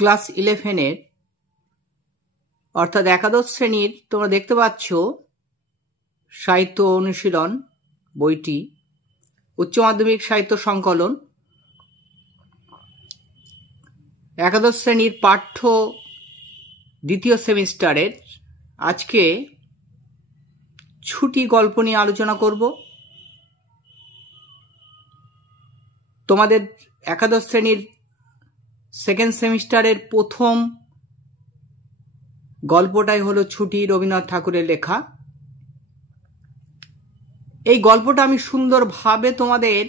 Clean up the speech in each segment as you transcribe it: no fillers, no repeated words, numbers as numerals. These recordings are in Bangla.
ক্লাস 11-এর অর্থাৎ একাদশ শ্রেণীর তোমরা দেখতে পাচ্ছ সাহিত্য অনুশীলন বইটি, উচ্চ মাধ্যমিক সাহিত্য সংকলন, একাদশ শ্রেণীর পাঠ্য দ্বিতীয় সেমিস্টারের আজকে ছুটি গল্প নিয়ে আলোচনা করব। তোমাদের একাদশ শ্রেণীর সেকেন্ড সেমিস্টারের প্রথম গল্পটাই হলো ছুটি, রবীন্দ্রনাথ ঠাকুরের লেখা। এই গল্পটা আমি সুন্দরভাবে তোমাদের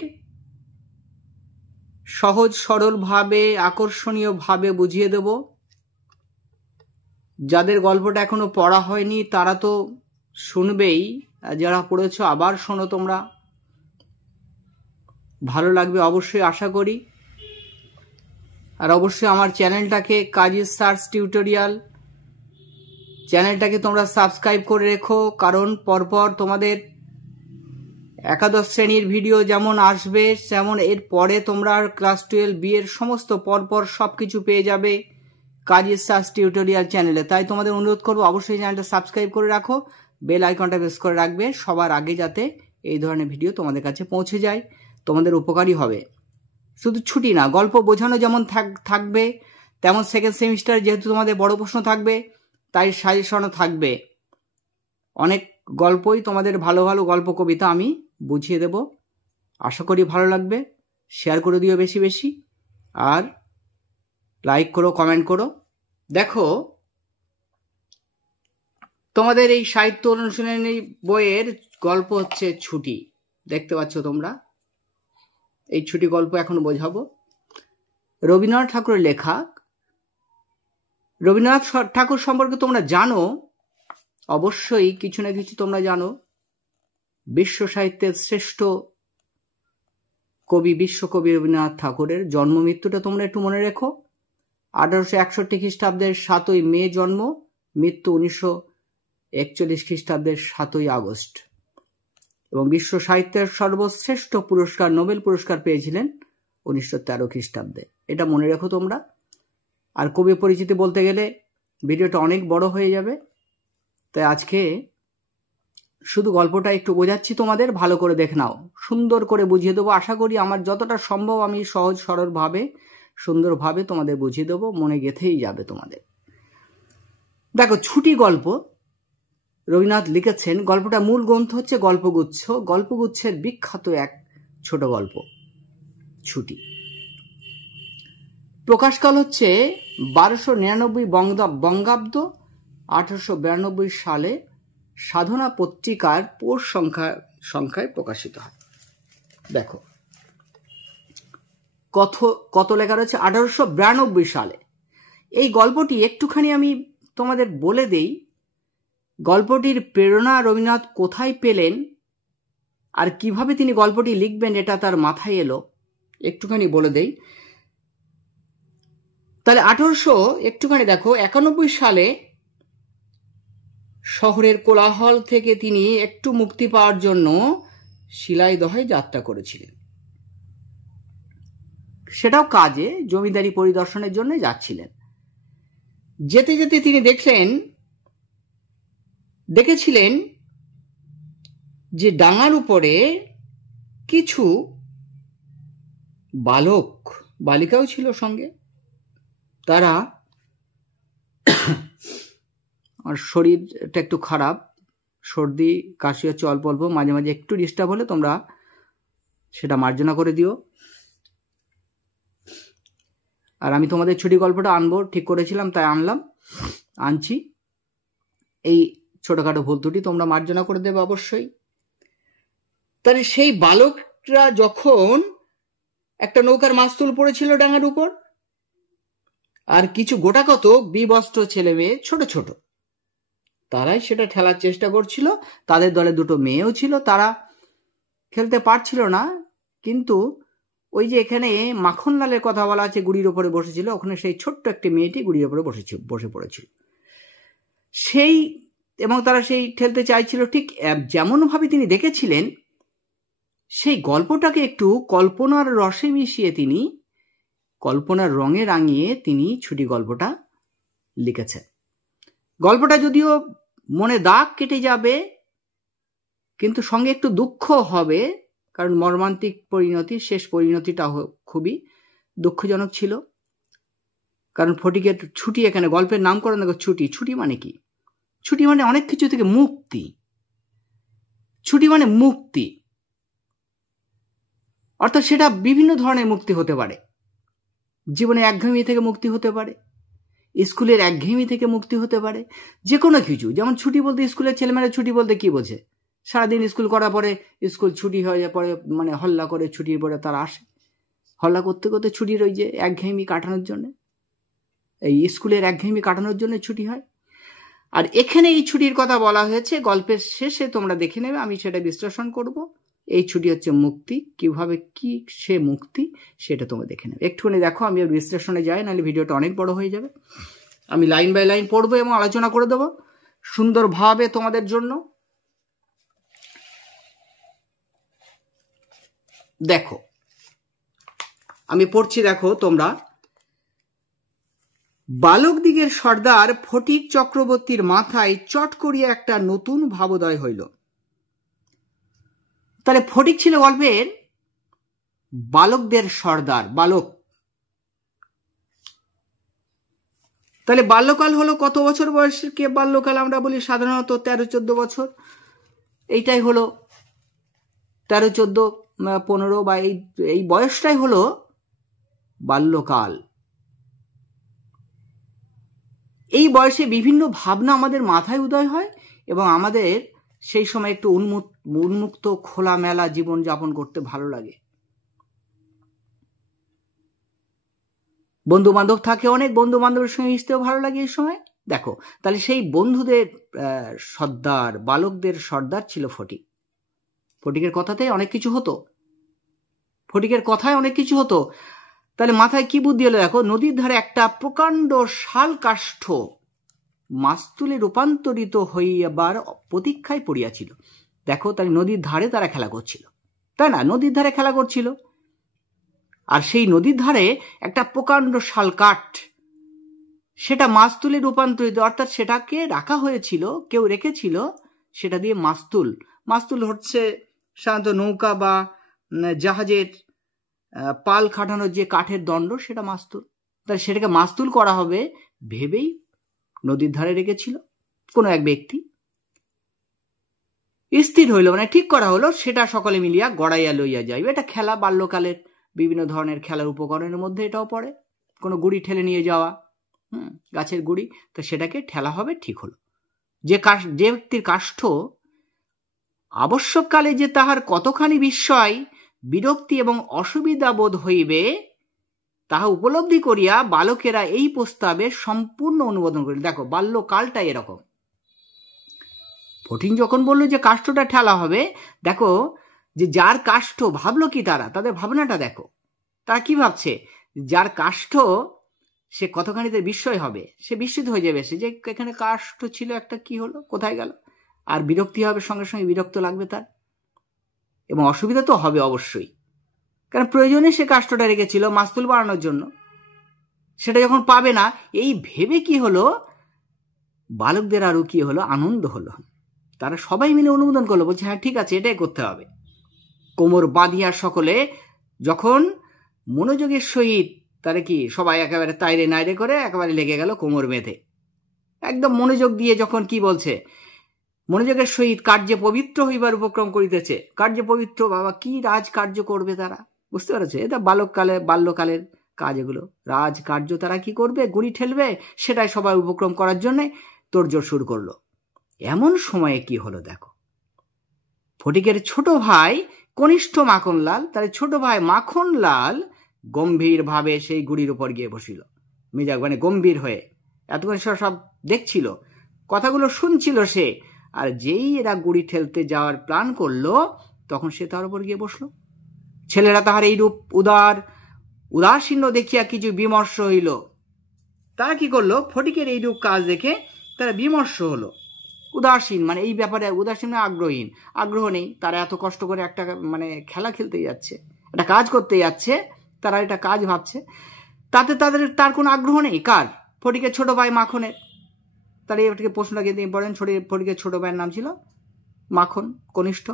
সহজ সরলভাবে আকর্ষণীয়ভাবে বুঝিয়ে দেব। যাদের গল্পটা এখনো পড়া হয়নি তারা তো শুনবেই, যারা পড়েছ আবার শোনো, তোমরা ভালো লাগবে অবশ্যই আশা করি। আর অবশ্যই আমার চ্যানেলটাকে কাজী সার্চ টিউটোরিয়াল চ্যানেলটাকে তোমরা সাবস্ক্রাইব করে রেখো, কারণ পরপর তোমাদের একাদশ শ্রেণীর ভিডিও যেমন আসবে তেমন এর পরে তোমরা ক্লাস 12 এর সমস্ত পরপর সবকিছু পেয়ে যাবে কাজী সার্চ টিউটোরিয়াল চ্যানেলে। তাই তোমাদের অনুরোধ করবো অবশ্যই চ্যানেলটা সাবস্ক্রাইব করে রাখো, বেল আইকনটা প্রেস করে রাখবে সবার আগে, যাতে এই ধরনের ভিডিও তোমাদের কাছে পৌঁছে যায়, তোমাদের উপকারী হবে। শুধু ছুটি না, গল্প বোঝানো যেমন থাকবে তেমন সেকেন্ড সেমিস্টার যেহেতু তোমাদের বড় প্রশ্ন থাকবে তাই সাজেশনও থাকবে। অনেক গল্পই তোমাদের ভালো ভালো গল্প কবিতা আমি বুঝিয়ে দেব, আশা করি ভালো লাগবে। শেয়ার করে দিও বেশি বেশি, আর লাইক করো, কমেন্ট করো। দেখো, তোমাদের এই সাহিত্য অনুশীলনী বইয়ের গল্প হচ্ছে ছুটি, দেখতে পাচ্ছ তোমরা। এই ছুটি গল্প এখন বোঝাবো। রবীন্দ্রনাথ ঠাকুরের লেখা। রবীন্দ্রনাথ ঠাকুর সম্পর্কে তোমরা জানো, অবশ্যই কিছু না কিছু তোমরা জানো। বিশ্ব সাহিত্যের শ্রেষ্ঠ কবি, বিশ্বকবি রবীন্দ্রনাথ ঠাকুরের জন্ম মৃত্যুটা তোমরা একটু মনে রেখো। 1861 খ্রিস্টাব্দের 7ই মে জন্ম, মৃত্যু 1941 খ্রিস্টাব্দের 7ই আগস্ট। এবং বিশ্ব সাহিত্যের সর্বশ্রেষ্ঠ পুরস্কার নোবেল পুরস্কার পেয়েছিলেন 1913 খ্রিস্টাব্দে, এটা মনে রেখো তোমরা। আর কবি পরিচিতি বলতে গেলে ভিডিওটা অনেক বড় হয়ে যাবে, তাই আজকে শুধু গল্পটা একটু বোঝাচ্ছি তোমাদের, ভালো করে দেখে নাও, সুন্দর করে বুঝিয়ে দেবো। আশা করি আমার যতটা সম্ভব আমি সহজ সরলভাবে সুন্দরভাবে তোমাদের বুঝিয়ে দেবো, মনে গেঁথেই যাবে তোমাদের। দেখো, ছুটি গল্প রবীন্দ্রনাথ লিখেছেন। গল্পটা মূল গ্রন্থ হচ্ছে গল্পগুচ্ছ, গল্পগুচ্ছের বিখ্যাত এক ছোট গল্প ছুটি। প্রকাশকাল হচ্ছে 1299 বঙ্গাব্দ, 1892 সালে সাধনা পত্রিকার পৌষ সংখ্যায় প্রকাশিত হয়। দেখো কত লেখা রয়েছে, 1892 সালে। এই গল্পটি একটুখানি আমি তোমাদের বলে দেই, গল্পটির প্রেরণা রবীন্দ্রনাথ কোথায় পেলেন আর কিভাবে তিনি গল্পটি লিখবেন এটা তার মাথায় এলো, একটুখানি বলে দেই। তাহলে 1891 সালে শহরের কোলাহল থেকে তিনি একটু মুক্তি পাওয়ার জন্য শিলাইদহে যাত্রা করেছিলেন। সেটাও কাজে, জমিদারি পরিদর্শনের জন্য যাচ্ছিলেন। যেতে যেতে তিনি দেখেছিলেন যে ডাঙার উপরে কিছু বালিকাও ছিল সঙ্গে। তারা, আর শরীরটা একটু খারাপ, সর্দি কাশি হচ্ছে অল্প অল্প, মাঝে মাঝে একটু ডিস্টার্ব হলে তোমরা সেটা মার্জনা করে দিও। আর আমি তোমাদের ছুটি গল্পটা আনবো ঠিক করেছিলাম, তাই আনছি। এই ছোটখাটো ভুল ত্রুটি তোমরা মার্জনা করে দেবে অবশ্যই। তাহলে সেই বালকরা যখন একটা নৌকার মাস্তুল পড়েছিল ডাঙার উপর, আর কিছু গোটাকত বিবস্ত্র ছেলে মেয়ে ছোট ছোট, তারাই সেটা ঠেলার চেষ্টা করছিল। তাদের দলে দুটো মেয়েও ছিল, তারা খেলতে পারছিল না, কিন্তু ওই যে এখানে মাখনলালের কথা বলা আছে, গুড়ির ওপরে বসেছিল, ওখানে সেই ছোট্ট একটি মেয়েটি গুড়ির ওপরে বসে পড়েছিল এবং তারা সেই ঠেলতে চাইছিল। ঠিক যেমনভাবে তিনি দেখেছিলেন, সেই গল্পটাকে একটু কল্পনার রসে মিশিয়ে তিনি কল্পনার রঙে রাঙিয়ে তিনি ছুটি গল্পটা লিখেছেন। গল্পটা যদিও মনে দাগ কেটে যাবে, কিন্তু সঙ্গে একটু দুঃখ হবে, কারণ মর্মান্তিক পরিণতি, শেষ পরিণতিটা খুবই দুঃখজনক ছিল। কারণ ফটিকের ছুটি, এখানে গল্পের নামকরণ দেখো ছুটি। ছুটি মানে কি? ছুটি মানে অনেক কিছু থেকে মুক্তি। ছুটি মানে মুক্তি, অর্থাৎ সেটা বিভিন্ন ধরনের মুক্তি হতে পারে। জীবনে একঘেয়েমি থেকে মুক্তি হতে পারে, স্কুলের একঘেয়েমি থেকে মুক্তি হতে পারে, যে কোনো কিছু। যেমন ছুটি বলতে, স্কুলের ছেলেমেয়েরা ছুটি বলতে কি বোঝে? সারাদিন স্কুল করার পরে স্কুল ছুটি হয়ে যায়, পরে মানে হল্লা করে ছুটির পরে তারা আসে, হল্লা করতে করতে ছুটির ওই যে একঘেয়েমি কাটানোর জন্য, এই স্কুলের একঘেয়েমি কাটানোর জন্য ছুটি হয়। আর এখানে এই ছুটির কথা বলা হয়েছে, গল্পের শেষে তোমরা দেখে নেবে, আমি সেটা বিশ্লেষণ করব। এই ছুটি হচ্ছে মুক্তি, কিভাবে কি সে মুক্তি সেটা তোমরা দেখে নেবে। একটুখানি দেখো, আমি আর বিশ্লেষণে যাই, নাহলে ভিডিওটা অনেক বড় হয়ে যাবে। আমি লাইন বাই লাইন পড়বো এবং আলোচনা করে দেবো সুন্দরভাবে তোমাদের জন্য। দেখো আমি পড়ছি, দেখো তোমরা। বালক দিগের সর্দার ফটিক চক্রবর্তীর মাথায় চট করিয়া একটা নতুন ভাবোদয় হইল। তাহলে ফটিক ছিল গল্পের বালকদের সর্দার, বালক। তাহলে বাল্যকাল হলো কত বছর বয়সকে বাল্যকাল আমরা বলি? সাধারণত 13-14 বছর। এইটাই হলো 13-14-15 বা এই বয়সটাই হলো বাল্যকাল। এই বয়সে বিভিন্ন ভাবনা আমাদের মাথায় উদয় হয় এবং আমাদের সেই সময় একটু উন্মুক্ত খোলামেলা জীবন যাপন করতে ভালো লাগে। বন্ধু বান্ধব থাকে অনেক, বন্ধু বান্ধবের সঙ্গে মিশতেও ভালো লাগে এই সময়। দেখো তাহলে সেই বন্ধুদের সর্দার, বালকদের সর্দার ছিল ফটিক। ফটিকের কথাতে অনেক কিছু হতো, ফটিকের কথায় অনেক কিছু হতো। তাহলে মাথায় কি বুদ্ধি এলো? দেখো, নদীর ধারে একটা প্রকাণ্ড শাল কাষ্ঠ মাস্তুলে রূপান্তরিত হইবার প্রতীক্ষায় পড়িয়াছিল। দেখো, তাহলে নদীর ধারে তারা খেলা করছিল, তাই না? নদীর ধারে খেলা করছিল, আর সেই নদীর ধারে একটা প্রকাণ্ড শাল কাঠ, সেটা মাস্তুলে রূপান্তরিত, অর্থাৎ সেটাকে রাখা হয়েছিল, কেউ রেখেছিল, সেটা দিয়ে মাস্তুল। মাস্তুল হচ্ছে সাধারণত নৌকা বা জাহাজের পাল খাটানোর যে কাঠের দণ্ড, সেটা মাস্তুল। তাই সেটাকে মাস্তুল করা হবে ভেবেই নদীর ধারে রেখেছিল কোনো এক ব্যক্তি। স্থির হইল, মানে ঠিক করা হলো, সেটা সকলে মিলিয়া গড়াইয়া লইয়া যাইবে। এটা খেলা, বাল্যকালের বিভিন্ন ধরনের খেলার উপকরণের মধ্যে এটাও পড়ে। কোনো গুড়ি ঠেলে নিয়ে যাওয়া, গাছের গুড়ি, তো সেটাকে ঠেলা হবে, ঠিক হলো। যে ব্যক্তির কাষ্ঠ আবশ্যককালে যে তাহার কতখানি বিস্ময়, বিরক্তি এবং অসুবিধা বোধ হইবে, তাহা উপলব্ধি করিয়া বালকেরা এই প্রস্তাবে সম্পূর্ণ অনুমোদন করিল। দেখো, বাল্যকালটা এরকম। ফটিক যখন বললো যে কাষ্ঠটা ঠেলা হবে, দেখো যে যার কাষ্ঠ, ভাবলো কি তারা, তাদের ভাবনাটা দেখো, তারা কি ভাবছে? যার কাষ্ঠ, সে কতখানিতে বিস্ময় হবে, সে বিস্মিত হয়ে যাবে, সে যে এখানে কাষ্ঠ ছিল একটা, কি হলো, কোথায় গেল। আর বিরক্তি হবে, সঙ্গে সঙ্গে বিরক্ত লাগবে তার, এবং অসুবিধা তো হবে অবশ্যই, কারণ প্রয়োজনে সে কাষ্ঠটা রেখেছিল মাস্তুল বানানোর জন্য, সেটা যখন পাবে না, এই ভেবে কি হলো, বালকদের আরো কি হলো, আনন্দ হলো। তারা সবাই মিলে অনুমোদন করলো, বলছে হ্যাঁ ঠিক আছে, এটাই করতে হবে। কোমর বাঁধিয়া সকলে যখন মনোযোগের সহিত, তারা কি সবাই একেবারে তাইরে নাইরে করে একেবারে লেগে গেল কোমর বেঁধে, একদম মনোযোগ দিয়ে, যখন কি বলছে, মনোযোগের সহিত কার্যে পবিত্র হইবার উপক্রম করিতেছে। কার্যে পবিত্র, বাবা কি রাজ কার্য করবে তারা, বুঝতে পারছে? এটা বাল্যকালের কাজ, এগুলো রাজ কার্য। তারা কি করবে? গুড়ি ঠেলবে, সেটাই সবাই উপক্রম করার জন্য তোড়জোড় শুরু করলো। এমন সময়ে কি হলো দেখো, ফটিকের ছোট ভাই কনিষ্ঠ মাখনলাল, তার ছোট ভাই মাখনলাল গম্ভীর ভাবে সেই গুড়ির উপর গিয়ে বসিল। মেজাজ মানে গম্ভীর হয়ে, এতক্ষণ সব দেখছিল, কথাগুলো শুনছিল সে, আর যেই এরা গুড়ি ঠেলতে যাওয়ার প্ল্যান করলো, তখন সে তার উপর গিয়ে বসলো। ছেলেরা তাহার এই রূপ উদাসীন্য দেখিয়া কিছু বিমর্ষ হইল। তারা কি করলো? ফটিকের এই রূপ কাজ দেখে তারা বিমর্ষ হলো। উদাসীন মানে এই ব্যাপারে উদাসীন, আগ্রহীন, আগ্রহ নেই। তারা এত কষ্ট করে একটা মানে খেলা খেলতে যাচ্ছে, একটা কাজ করতে যাচ্ছে, তারা এটা কাজ ভাবছে। তাতে তার কোনো আগ্রহ নেই। কার? ফটিকের ছোট ভাই মাখনের। তাহলে এটাকে প্রশ্নটা কিন্তু ইম্পর্টেন্ট। ফটিকের ছোট ভাইয়ের নাম ছিল মাখন, কনিষ্ঠ।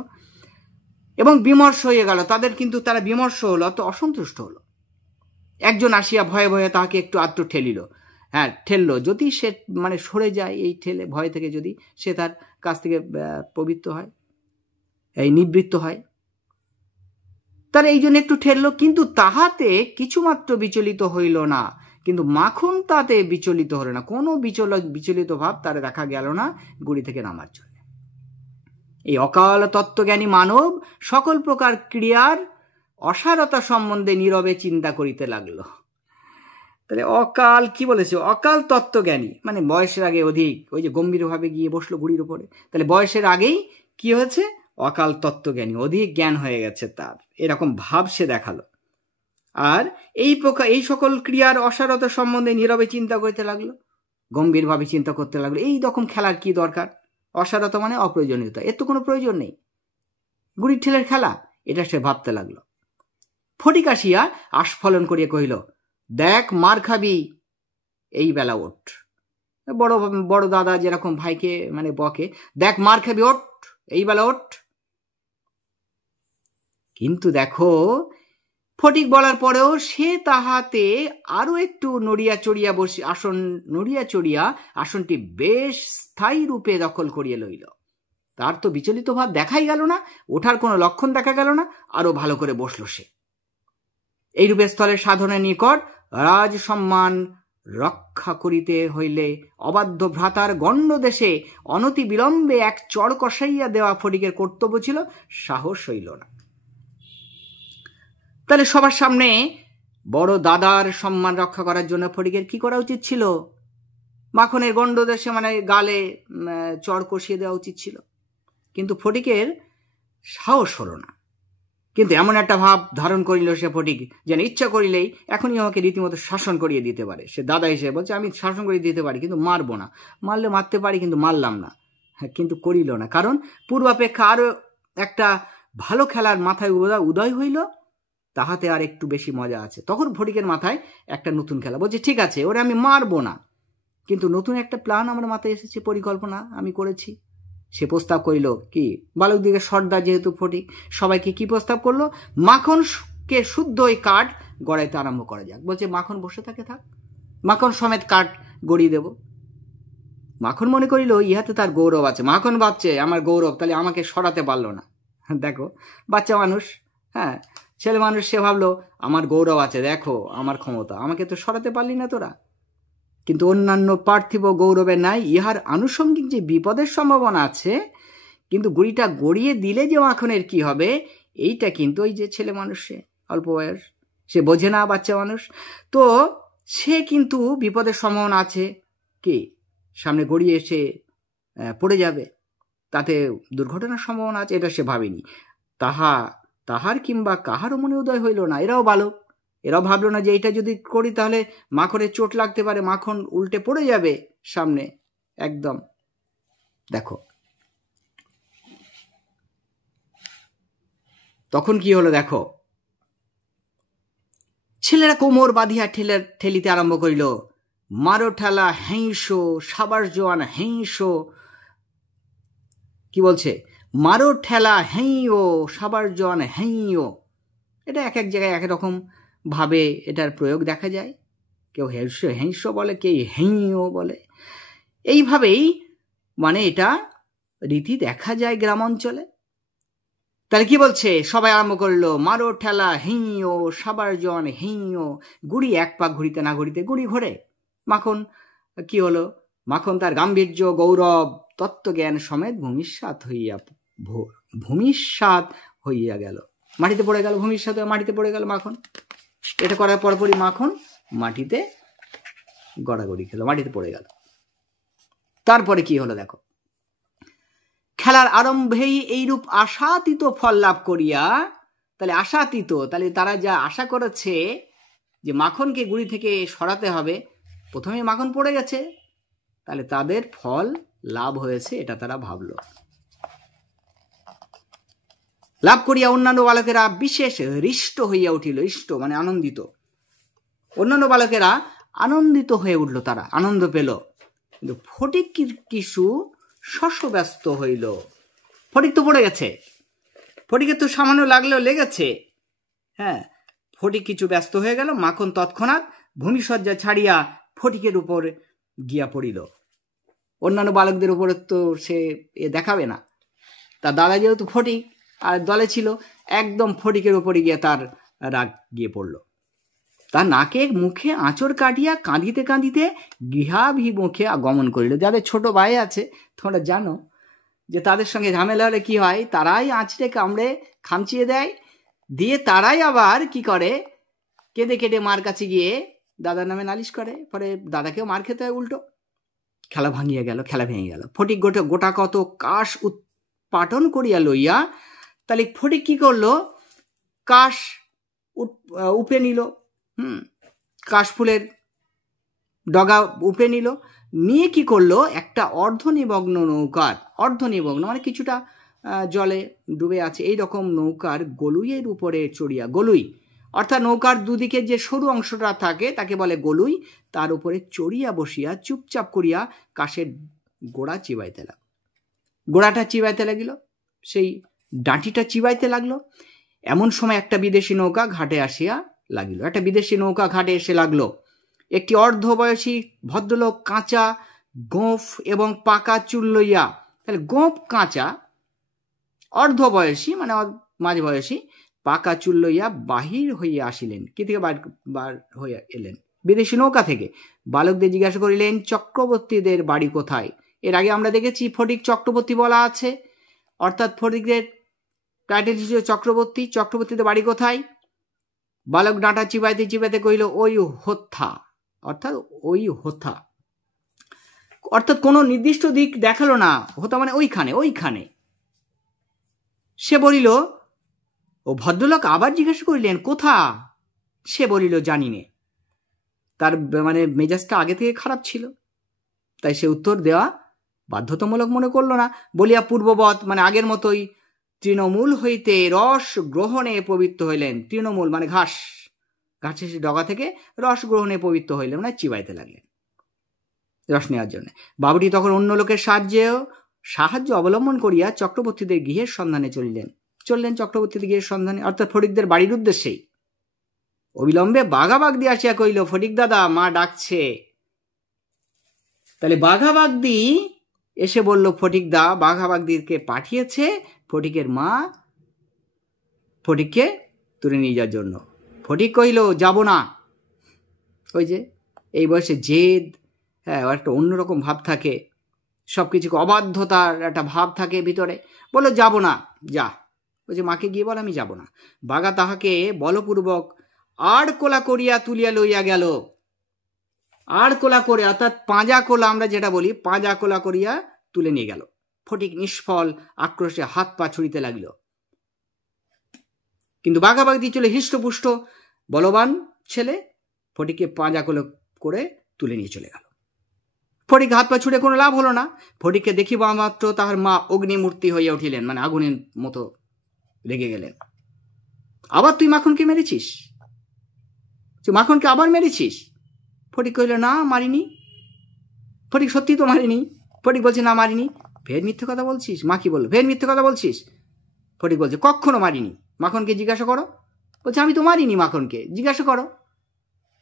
এবং বিমর্ষ হয়ে গেল তাদের, কিন্তু তারা বিমর্ষ হলো, অত অসন্তুষ্ট হলো। একজন আসিয়া ভয়ে ভয়ে তাহাকে একটু আত্ম ঠেলিল। হ্যাঁ, ঠেললো। যদি সে মানে সরে যায় এই ঠেলে ভয় থেকে, যদি সে তার কাছ থেকে পবিত্র হয়, এই নিবৃত্ত হয়, তার এই জন্য একটু ঠেললো। কিন্তু তাহাতে কিছুমাত্র বিচলিত হইল না। কিন্তু মাখন তাতে বিচলিত হলো না, কোনো বিচলিত ভাব তার দেখা গেল না গুড়ি থেকে নামার জন্য। এই অকাল তত্ত্বজ্ঞানী মানব সকল প্রকার ক্রিয়ার অসারতা সম্বন্ধে নীরবে চিন্তা করিতে লাগলো। তাহলে অকাল কি বলেছে? অকাল তত্ত্বজ্ঞানী, মানে বয়সের আগে অধিক, ওই যে গম্ভীরভাবে গিয়ে বসলো গুড়ির উপরে, তাহলে বয়সের আগেই কি হয়েছে? অকাল তত্ত্বজ্ঞানী, অধিক জ্ঞান হয়ে গেছে তার, এরকম ভাব সে দেখালো। আর এই সকল ক্রিয়ার অসারতা সম্বন্ধে নীরবে চিন্তা করতে লাগলো, গম্ভীরভাবে চিন্তা করতে লাগলো। এই রকম খেলার কি দরকার? অসারতা মানে অপ্রয়োজনীয়তা, এর তো কোনো প্রয়োজন নেই, গুড়ির ঠেলের খেলা, এটা সে ভাবতে লাগলো। ফটিক আসিয়া আস্ফলন করিয়া কহিল, দেখ মার খাবি, এই বেলা ওঠ। বড় দাদা যেরকম ভাইকে মানে বকে, দেখ মার খাবি, ওঠ, এই বেলা ওঠ। কিন্তু দেখো, ফটিক বলার পরেও সে তাহাতে আরো একটু নড়িয়া চড়িয়া আসনটি বেশ স্থায়ী রূপে দখল করিয়া লইল। তার তো বিচলিত ভাব দেখাই গেল না, ওঠার কোনো লক্ষণ দেখা গেল না, আরো ভালো করে বসল সে। এই রূপে স্থলের সাধনের নিকট রাজ সম্মান রক্ষা করিতে হইলে অবাধ্য ভ্রাতার গণ্ড দেশে অনতি বিলম্বে এক চড় কষাইয়া দেওয়া ফটিকের কর্তব্য ছিল, সাহস হইল না। তাহলে সবার সামনে বড় দাদার সম্মান রক্ষা করার জন্য ফটিকের কি করা উচিত ছিল? মাখনের গণ্ড দেশে মানে গালে চড় কষিয়ে দেওয়া উচিত ছিল, কিন্তু ফটিকের সাহস হলো না। কিন্তু এমন একটা ভাব ধারণ করিল সে ফটিক, যেন ইচ্ছা করিলেই এখনই আমাকে রীতিমতো শাসন করিয়ে দিতে পারে। সে দাদা হিসেবে বলছে, আমি শাসন করিয়ে দিতে পারি, কিন্তু মারবো না। মারলে মারতে পারি, কিন্তু মারলাম না। হ্যাঁ, কিন্তু করিল না, কারণ পূর্বাপেক্ষা আরো একটা ভালো খেলার মাথায় উদয় হইল, তাহাতে আর একটু বেশি মজা আছে। তখন ফটিকের মাথায় একটা নতুন খেলা, বলছে ঠিক আছে, ওরে আমি মারবো না, কিন্তু নতুন একটা প্ল্যান আমার মাথায় এসেছে, পরিকল্পনা আমি করেছি। সে প্রস্তাব করিল কি, বালক দিকে সর্দার যেহেতু ফটিক, সবাইকে কি প্রস্তাব করলো? মাখনকে শুদ্ধ ওই কাঠ গড়াইতে আরম্ভ করা যাক। বলছে মাখন বসে থাক, মাখন সমেত কাঠ গড়িয়ে দেব। মাখন মনে করিল ইহাতে তার গৌরব আছে। মাখন ভাবছে আমার গৌরব, তাহলে আমাকে সরাতে পারলো না। দেখো, বাচ্চা মানুষ, হ্যাঁ ছেলে মানুষ, সে ভাবলো আমার গৌরব আছে, দেখো আমার ক্ষমতা, আমাকে তো সরাতে পারলি না তোরা। কিন্তু অন্যান্য পার্থিব গৌরবে নাই, ইহার আনুষঙ্গিক যে বিপদের সম্ভাবনা আছে, কিন্তু গুড়িটা গড়িয়ে দিলে যে মাখনের কি হবে, এইটা কিন্তু ওই যে ছেলে মানুষ, সে অল্প বয়স, সে বোঝে না, বাচ্চা মানুষ, তো সে কিন্তু বিপদের সম্ভাবনা আছে, কি সামনে গড়িয়ে এসে পড়ে যাবে, তাতে দুর্ঘটনার সম্ভাবনা আছে, এটা সে ভাবেনি। তাহার কিংবা কাহারও মনে উদয় হইল না। এরাও বালক, এরাও ভাবলো না যে এটা যদি করি তাহলে মাখনের চোট লাগতে পারে, মাখন উল্টে পড়ে যাবে সামনে একদম। দেখো তখন কি হলো, দেখো ছেলেরা কোমর বাঁধিয়া ঠেলিতে আরম্ভ করিল। মারো ঠেলা হেঁসো, সাবাস জোয়ান হেঁসো, কি বলছে? মারো ঠেলা হেঁও, সাবাস জোয়ান হেঁও। এটা এক এক জায়গায় এক রকম ভাবে এটার প্রয়োগ দেখা যায়। কেউ হেঁস বলে, কেউ হেঁও বলে। এইভাবেই মানে এটা রীতি দেখা যায় গ্রাম অঞ্চলে। তাহলে কি বলছে? সবাই আরম্ভ করলো, মারো ঠেলা হেঁও, সাবার জন হেঁও। গুড়ি এক পাক ঘুরিতে না ঘুরিতে গুড়ি ঘোরে। মাখন কি হলো? মাখন তার গাম্ভীর্য, গৌরব, তত্ত্বজ্ঞান সমেত ভূমিসাৎ হইয়া গেল, মাটিতে পড়ে গেল, ভূমিসাৎ হয়ে মাটিতে পড়ে গেল মাখন। এটা করার পরপরই মাখন মাটিতে গড়াগড়ি খেলো, মাটিতে পড়ে গেল। তারপরে কি হলো দেখো, খেলার আরম্ভেই এইরূপ আশাতীত ফল লাভ করিয়া, তাহলে আশাতীত, তাহলে তারা যা আশা করেছে যে মাখনকে গুড়ি থেকে সরাতে হবে, প্রথমে মাখন পড়ে গেছে, তাহলে তাদের ফল লাভ হয়েছে, এটা তারা ভাবলো। লাভ করিয়া অন্যান্য বালকেরা বিশেষ হৃষ্ট হইয়া উঠিল। হৃষ্ট মানে আনন্দিত। অন্যান্য বালকেরা আনন্দিত হয়ে উঠল, তারা আনন্দ পেল। কিন্তু ফটিক কিছু শশব্যস্ত হইল। ফটিক তো পড়ে গেছে, ফটিকের তো সামান্য লাগলেও লেগেছে। হ্যাঁ, ফটিক কিছু ব্যস্ত হয়ে গেল। মাখন তৎক্ষণাৎ ভূমিসজ্জা ছাড়িয়া ফটিকের উপর গিয়া পড়িল। অন্যান্য বালকদের উপরে তো সে দেখাবে না, তার দাদা যেহেতু ফটিক আর দলে ছিল, একদম ফটিকের উপরে গিয়ে তার রাগ গিয়ে পড়ল। তার নাকে মুখে আঁচড় কাটিয়া কাঁদিতে কাঁদিতে গৃহাভিমুখে আগমন করিল। যাদের ছোট ভাই আছে তোমরা জানো যে তাদের সঙ্গে ঝামেলা হলে কি হয়, তারাই আঁচড়ে কামড়ে খামচিয়ে দেয়, দিয়ে তারাই আবার কি করে, কেঁদে কেটে মার কাছে গিয়ে দাদার নামে নালিশ করে, পরে দাদাকেও মার খেতে হয় উল্টো। খেলা ভাঙিয়া গেল, খেলা ভেঙে গেল। ফটিক গোটা কত কাশ উৎপাটন করিয়া লইয়া, তাহলে ফটিক কি করলো, কাশ উপে নিল, কাশফুলের ডগা উপে নিল, নিয়ে কি করলো, একটা অর্ধনিমগ্ন নৌকার, অর্ধনিমগ্ন মানে কিছুটা জলে ডুবে আছে এই রকম নৌকার গলুইয়ের উপরে চড়িয়া, গলুই অর্থাৎ নৌকার দুদিকে যে সরু অংশটা থাকে তাকে বলে গলুই, তার উপরে চড়িয়া বসিয়া চুপচাপ করিয়া কাশের গোড়া চিবাইতে লাগলো। গোড়াটা চিবাইতে লাগিল, সেই ডাঁটিটা চিবাইতে লাগলো। এমন সময় একটা বিদেশি নৌকা ঘাটে আসিয়া লাগিল। একটা বিদেশি নৌকা ঘাটে এসে লাগলো। একটি অর্ধবয়সী ভদ্রলোক কাঁচা গোঁফ এবং পাকা চুল লইয়া, তাহলে গোঁফ কাঁচা, অর্ধবয়সী মানে মাঝ বয়সী, পাকা চুল লইয়া বাহির হইয়া আসিলেন। কি থেকে বার হইয়া এলেন? বিদেশি নৌকা থেকে। বালকদের জিজ্ঞাসা করিলেন, চক্রবর্তীদের বাড়ি কোথায়? এর আগে আমরা দেখেছি ফটিক চক্রবর্তী বলা আছে, অর্থাৎ ফটিকদের টাইটেল ছিল চক্রবর্তী। চক্রবর্তীদের বাড়ি কোথায়? বালক ডাঁটা চিবাইতে চিবাইতে কহিল, ওই হোথা, অর্থাৎ ওই হোথা, অর্থাৎ কোনো নির্দিষ্ট দিক দেখালো না, হোথা মানে ওইখানে, ওইখানে। সে বলিল, ও ভদ্রলোক আবার জিজ্ঞাসা করিলেন, কোথা? সে বলিল, জানি নে। তার মানে মেজাজটা আগে থেকে খারাপ ছিল, তাই সে উত্তর দেওয়া বাধ্যতামূলক মনে করলো না, বলিয়া পূর্ববৎ মানে আগের মতোই তৃণমূল হইতে রস গ্রহণে পবিত্র হইলেন। তৃণমূল মানে ঘাস, ঘাসের ডগা থেকে রস গ্রহণে পবিত্র হইলেন, মানে চিবাইতে লাগলেন রস নেওয়ার জন্য। বাবুটি তখন অন্য লোকের সাহায্য অবলম্বন করিয়া চক্রবর্তীদের গৃহের সন্ধানে চললেন চক্রবর্তীদের গৃহের সন্ধানে, অর্থাৎ ফটিকদের বাড়ির উদ্দেশ্যেই। অবিলম্বে বাঘাবাগদি আসিয়া কইল, ফটিক দাদা, মা ডাকছে। তাহলে বাঘাবাগদি এসে বলল, ফটিক দা বাঘাবাগদিকে পাঠিয়েছে ফটিকের মা ফটিককে তুলে নিয়ে যাওয়ার জন্য। ফটিক কহিল, যাব না। ওই যে এই বয়সে জেদ, হ্যাঁ, একটা অন্যরকম ভাব থাকে, সবকিছুকে অবাধ্যতার একটা ভাব থাকে ভিতরে। বললো, যাব না, যা। ওই যে মাকে গিয়ে বল, আমি যাব না। বাঘা তাহাকে বলপূর্বক আড় কোলা করিয়া তুলিয়া লইয়া গেল। আড় কোলা করে, অর্থাৎ পাঁজা কোলা আমরা যেটা বলি, পাঁজা কোলা করিয়া তুলে নিয়ে গেল। ফটিক নিষ্ফল আক্রোশে হাত পা ছুড়িতে লাগিল। কিন্তু বাঘাবাগদি চলে হৃষ্টপুষ্ট বলবান ছেলে, ফটিককে পাঁজা কোলা করে তুলে নিয়ে চলে গেল। ফটিক হাত পা ছুড়ে কোনো লাভ হলো না। ফটিককে দেখিবা মাত্র তাহার মা অগ্নিমূর্তি হইয়া উঠিলেন, মানে আগুনের মতো লেগে গেলেন। আবার তুই মাখনকে মেরেছিস? তুই মাখনকে আবার মেরেছিস? ফটিক কহিল, না, মারিনি। ফটিক সত্যি তো মারিনি। ফটিক বলছে, না, মারিনি। ফের মিথ্যে কথা বলছিস? মা কি বলল? ফের মিথ্যে কথা বলছিস? ফটিক বলছে, কখনো মারিনি। মাখনকে জিজ্ঞাসা করো। বলছে, আমি তো মারিনি মাখনকে, জিজ্ঞাসা করো।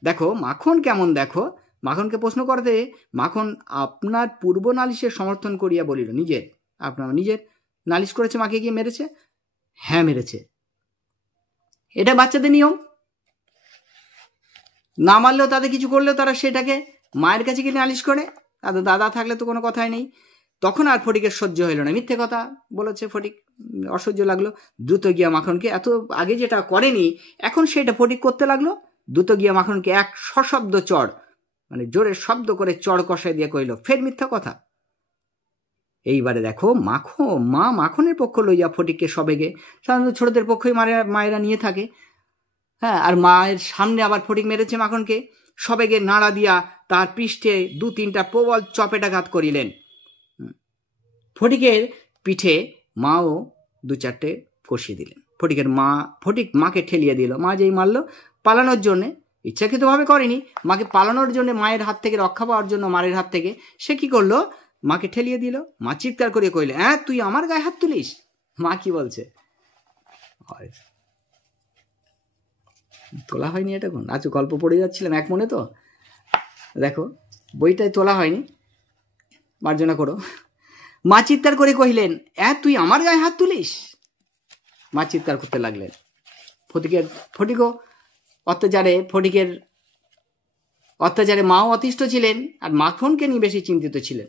দেখো মাখন কেমন, দেখো মাখনকে প্রশ্ন করতে মাখন আপনার পূর্ব নালিশের সমর্থন করিয়া বলিল, নিজের নালিশ করেছে, মাকে গিয়ে মেরেছে। হ্যাঁ, মেরেছে। এটা বাচ্চাদের নিয়ম, না মারলেও তাদের কিছু করলেও তারা সেটাকে মায়ের কাছে গিয়ে নালিশ করে। তাদের দাদা থাকলে তো কোনো কথাই নেই। তখন আর ফটিকের সহ্য হইল না, মিথ্যে কথা বলেছে ফটিক, অসহ্য লাগলো। দ্রুত গিয়া মাখনকে, এত আগে যেটা করেনি এখন সেটা ফটিক করতে লাগলো। দ্রুত গিয়া মাখনকে এক সশব্দ চড়, মানে জোরে শব্দ করে চড় কষাই দিয়ে কইল, ফের মিথ্যা কথা। এইবারে দেখো মা মাখনের পক্ষ লইয়া ফটিককে সবেগে, সাধারণত ছোটদের পক্ষই মায়েরা নিয়ে থাকে, হ্যাঁ, আর মায়ের সামনে আবার ফটিক মেরেছে মাখনকে, সবেগে নাড়া দিয়া তার পৃষ্ঠে 2-3টা প্রবল চপেটাঘাত করিলেন। ফটিকের পিঠে মাও 2-4টে কষিয়ে দিলেন। ফটিক মাকে ঠেলিয়ে দিল। মা যেই মারলো পালানোর জন্যে, ইচ্ছাকৃতভাবে করেনি, মাকে পালানোর জন্য, মায়ের হাত থেকে রক্ষা পাওয়ার জন্য, মারের হাত থেকে সে কি করলো, মাকে ঠেলিয়ে দিল। মা চিৎকার করে কইলে, হ্যাঁ তুই আমার গায়ে হাত তুলিস? মা কি বলছে, তোলা হয়নি এটা কোন, আচ্ছা গল্প পড়ে যাচ্ছিলাম এক মনে, তো দেখো বইটাই তোলা হয়নি, মার্জনা করো। মা চিৎকার করে কহিলেন, তুই আমার গায়ে হাত তুলিস? মা চিৎকার করতে লাগলেন। ফটিকও অত্যাচারে মাও অতিষ্ঠ ছিলেন, আর মাখনকে নিয়ে বেশি চিন্তিত ছিলেন।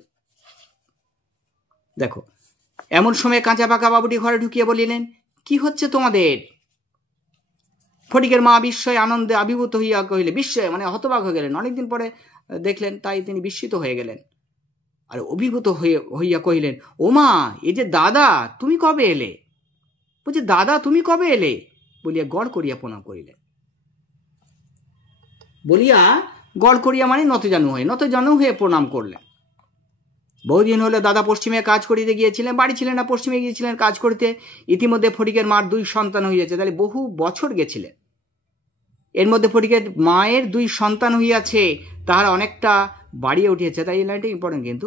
দেখো এমন সময় কাঁচা পাকা বাবুটি ঘরে ঢুকিয়ে বলিলেন, কি হচ্ছে তোমাদের? ফটিকের মা বিস্ময়ে আনন্দে আবির্ভূত হইয়া কহিলেন, বিস্ময়ে মানে হতবাক হয়ে গেলেন, অনেকদিন পরে দেখলেন তাই তিনি বিস্মিত হয়ে গেলেন, আর অভিভূত হইয়া কহিলেন, ও মা, এই যে দাদা, তুমি কবে এলে? বলছে, দাদা তুমি কবে এলে? বলিয়া গড় করিয়া প্রণাম করিলেন। বলিয়া গড় করিয়া মানে নতজানু হয়ে প্রণাম করলেন। বহুদিন হলে দাদা পশ্চিমে কাজ করিতে গিয়েছিলেন, বাড়ি ছিলেন না, পশ্চিমে গিয়েছিলেন কাজ করতে। ইতিমধ্যে ফটিকের মার 2 সন্তান হইয়াছে, তাহলে বহু বছর গেছিলেন। এর মধ্যে ফটিকের মায়ের 2 সন্তান হইয়াছে, তাহারা অনেকটা বাড়িয়ে উঠিয়েছে। তাই এই লাইনটা ইম্পর্টেন্ট, কিন্তু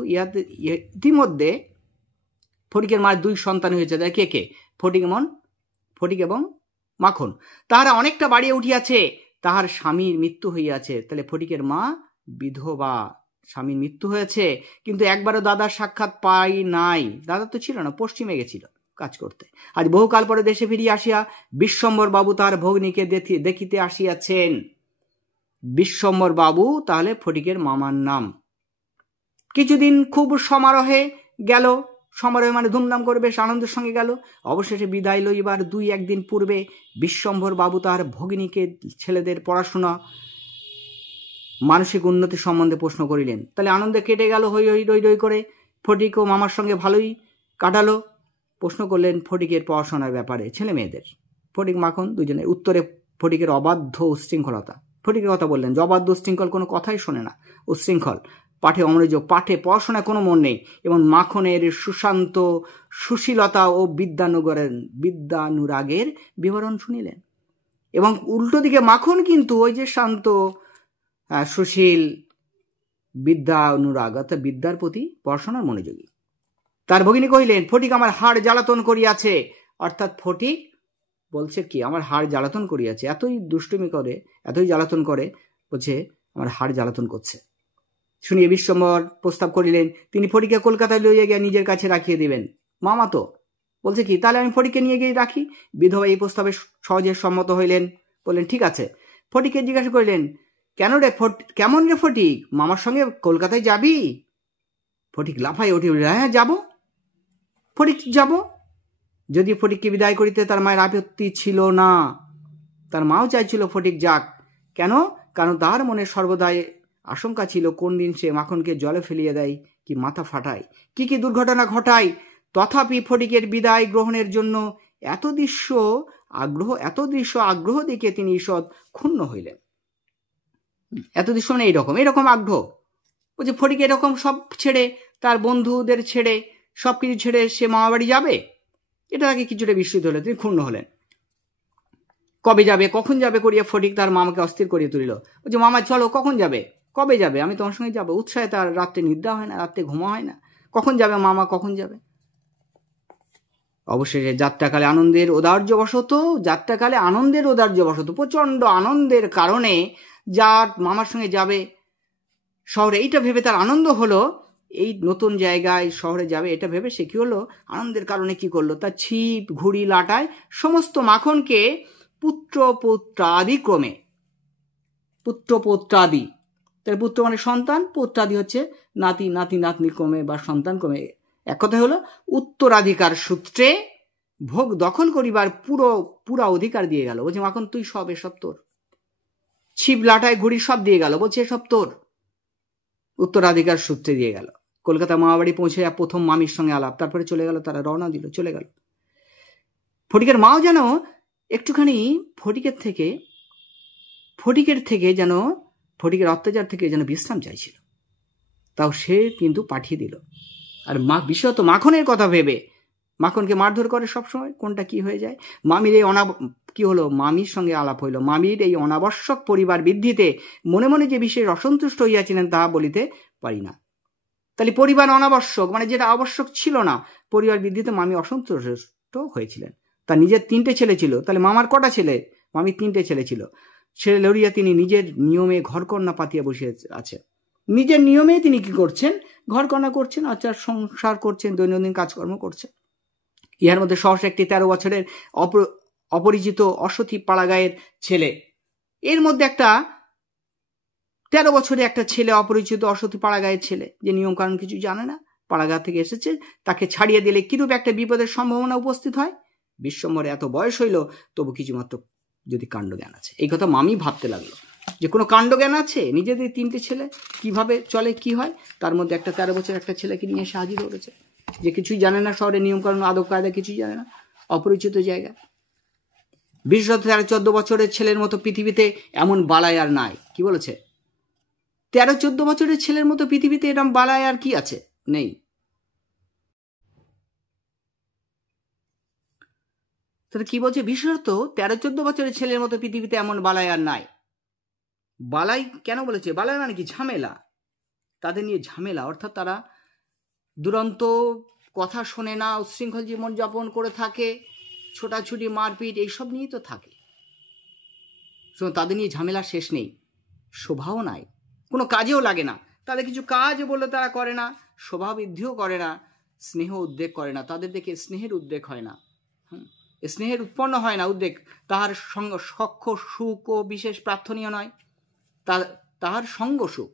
ইতিমধ্যে ফটিকের মায়ের 2 সন্তান হয়েছে, তাই কে কে? ফটিক এবং মাখন। তাহারা অনেকটা বাড়িয়ে উঠিয়াছে, তাহার স্বামীর মৃত্যু হইয়াছে। তাহলে ফটিকের মা বিধবা, স্বামীর মৃত্যু হয়েছে, কিন্তু একবারও দাদার সাক্ষাৎ পাই নাই। দাদা তো ছিল না, পশ্চিমে গেছিল কাজ করতে। আজ বহুকাল পরে দেশে ফিরিয়া আসিয়া বিশ্বম্বর বাবু তাহার ভগ্নীকে দেখিতে আসিয়াছেন। বিশ্বম্বর বাবু তাহলে ফটিকের মামার নাম। কিছুদিন খুব সমারোহে গেল, সমারোহে মানে ধুমধাম করে বেশ আনন্দের সঙ্গে গেল। অবশেষে বিদায় লইবার 2-1 দিন পূর্বে বিশ্বম্বর বাবু তাহার ভগিনীকে ছেলেদের পড়াশোনা, মানসিক উন্নতি সম্বন্ধে প্রশ্ন করিলেন। তাহলে আনন্দে কেটে গেল, হই হই রই রই করে। ফটিক ও মামার সঙ্গে ভালোই কাটালো। প্রশ্ন করলেন ফটিকের পড়াশোনার ব্যাপারে, ছেলে মেয়েদের। ফটিক মাখন দুজনে উত্তরে ফটিকের অবাধ্য উচ্ছৃঙ্খলতা। ফটিকের কথা বললেন যে অবাধ্য উচ্ছৃঙ্খল, কোনো কথাই শোনে না, উচ্ছৃঙ্খল, পাঠে অমনোযোগ, পাঠে পড়াশোনায় কোনো মন নেই। এবং মাখনের সুশান্ত সুশীলতা ও বিদ্যানুরাগের বিবরণ শুনিলেন। এবং উল্টো দিকে মাখন কিন্তু ওই যে শান্ত সুশীল, বিদ্যানুরাগ অর্থাৎ বিদ্যার প্রতি পড়াশোনার মনোযোগী। তার ভগিনী কহিলেন, ফটিক আমার হাড় জ্বালাতন করিয়াছে। অর্থাৎ ফটিক বলছে কি, আমার হাড় জ্বালাতন করিয়াছে, এতই দুষ্টুমি করে, এতই জ্বালাতন করে, বলছে আমার হাড় জ্বালাতন করছে। শুনিয়ে বিশ্বম্বর প্রস্তাব করিলেন, তিনি ফটিককে কলকাতায় লইয়া গিয়ে নিজের কাছে রাখিয়ে দিবেন। মামা তো বলছে কি, তাহলে আমি ফটিককে নিয়ে গিয়ে রাখি। বিধবা এই প্রস্তাবে সহজে সম্মত হইলেন, বললেন ঠিক আছে। ফটিককে জিজ্ঞাসা করিলেন, কেমন রে ফটিক, মামার সঙ্গে কলকাতায় যাবি? ফটিক লাফাই উঠে বলল, হ্যাঁ যাব। ফটিক যাব। যদি ফটিককে বিদায় করিতে তার মায়ের আপত্তি ছিল না, তার মাও চাইছিল ফটিক যাক। কেন? কারণ তার মনে সর্বদাই আশঙ্কা ছিল কোন দিন সে মাখনকে জলে ফেলিয়ে দেয়, কি মাথা ফাটায়, কি দুর্ঘটনা ঘটায়। তথাপি ফটিকের বিদায় গ্রহণের জন্য এত দৃশ্য আগ্রহ দেখে তিনি ঈষৎ ক্ষুণ্ণ হইলেন। এত দৃশ্য মানে এইরকম আগ্রহ, বলছে ফটিক এরকম সব ছেড়ে, তার বন্ধুদের ছেড়ে, সবকিছু ছেড়ে সে মামাবাড়ি যাবে, এটা তাকে কিছুটা বিস্মিত হলে তিনি ক্ষুণ্ণ হলেন। কবে যাবে, কখন যাবে করিয়া ফটিক তার মামাকে অস্থির করিয়ে তুলিল। বলছে, মামা চলো, কখন যাবে, কবে যাবে, আমি তোমার সঙ্গে যাবো। উৎসাহে তার রাত্রে নিদ্রা হয় না, রাত্রে ঘুমা হয় না, কখন যাবে মামা, কখন যাবে। অবশেষে যাত্রাকালে আনন্দের ওদার্যবশত প্রচন্ড আনন্দের কারণে যার মামার সঙ্গে যাবে শহরে, এইটা ভেবে তার আনন্দ হলো, এই নতুন জায়গায় শহরে যাবে এটা ভেবে সে কি হলো, আনন্দের কারণে কি করলো, তার ছিপ ঘুড়ি লাটায় সমস্ত মাখনকে পুত্র পৌত্রাদি, তার পুত্র মানে সন্তান, পৌত্রাদি হচ্ছে নাতি নাতনি ক্রমে বা সন্তান ক্রমে, এক কথা হলো উত্তরাধিকার সূত্রে ভোগ দখল করিবার পুরা অধিকার দিয়ে গেল। বলছে মাখন তুই এসব তোর, ছিপ লাটায় ঘুড়ি সব দিয়ে গেল, বলছে এসব তোর, উত্তরাধিকার সূত্রে দিয়ে গেল। কলকাতা মামাবাড়ি পৌঁছে প্রথম মামির সঙ্গে আলাপ, তারপরে চলে গেল, তারা রওনা দিল, চলে গেল। ফটিকের মাও যেন একটুখানি ফটিকের অত্যাচার থেকে যেন বিশ্রাম চাইছিল, তাও সে কিন্তু পাঠিয়ে দিল। আর বিশেষত মাখনের কথা ভেবে মাখনকে মারধর করে সবসময়, কোনটা কি হয়ে যায়। মামির এই কি হলো, মামির সঙ্গে আলাপ হইল। মামির এই অনাবশ্যক পরিবার বৃদ্ধিতে মনে মনে যে বিশেষ অসন্তুষ্ট হইয়াছিলেন তাহা বলিতে পারি না। তাহলে পরিবার অনাবশ্যক মানে যেটা আবশ্যক ছিল না, পরিবার বৃদ্ধিতে মামি অসন্তুষ্ট হয়েছিলেন। তার নিজের 3টে ছেলে ছিল, তাহলে মামার কটা ছেলে? মামির 3টে ছেলে ছিল। ছেলে লড়িয়া তিনি নিজের নিয়মে ঘরকন্যা পাতিয়া বসে আছে। নিজের নিয়মে তিনি কি করছেন? ঘরকন্যা করছেন, আচার সংসার করছেন, দৈনন্দিন কাজকর্ম করছেন। ইহার মধ্যে সহসা একটি 13 বছরের অপরিচিত অসতী পাড়াগাঁয়ের ছেলে, এর মধ্যে একটা 13 বছরের একটা ছেলে, অপরিচিত অসতী পাড়াগাঁয়ের ছেলে, যে নিয়ম কানুন কিছু জানে না, পাড়াগাঁ থেকে এসেছে, তাকে ছাড়িয়ে দিলে কিরূপ একটা বিপদের সম্ভাবনা উপস্থিত হয়। বিশ্বম্বরে এত বয়স হইল, তবু কিছুমাত্র যদি কাণ্ডজ্ঞান আছে। এই কথা মামি ভাবতে লাগলো যে কোনো কাণ্ডজ্ঞান আছে। নিজেদের 3টে ছেলে কিভাবে চলে, কি হয়, তার মধ্যে একটা 13 বছর একটা ছেলেকে নিয়ে এসে হাজির হয়েছে, যে কিছুই জানে না, শহরের নিয়ম কানুন আদব কায়দা কিছুই জানে না, অপরিচিত জায়গা। বিশেষত 13-14 বছরের ছেলের মতো পৃথিবীতে এমন বালাই আর নাই। কি বলেছে? 13-14 বছরের ছেলের মতো পৃথিবীতে এরকম বালাই আর কি আছে? নেই। তাহলে কি বলছে? বিশেষত 13-14 বছরের ছেলের মতো পৃথিবীতে এমন বালাই আর নাই। বালাই কেন বলেছে? বালাই মানে কি? ঝামেলা। তাদের নিয়ে ঝামেলা, অর্থাৎ তারা দুরন্ত, কথা শোনে না, উচ্ছৃঙ্খল জীবনযাপন করে থাকে, ছোটাছুটি, মারপিট, এইসব নিয়েই তো থাকে। তাদের নিয়ে ঝামেলা শেষ নেই, শোভাও নাই, কোনো কাজেও লাগে না তাদের। কিছু কাজ বললে তারা করে না, শোভাবৃদ্ধিও করে না, স্নেহ উদ্বেগ করে না। তাদের দেখে স্নেহের উদ্বেগ হয় না, স্নেহের উৎপন্ন হয় না উদ্বেগ। তাহার সখ্য সুখ ও বিশেষ প্রার্থনীয় নয়। তাহার সঙ্গ সুখ,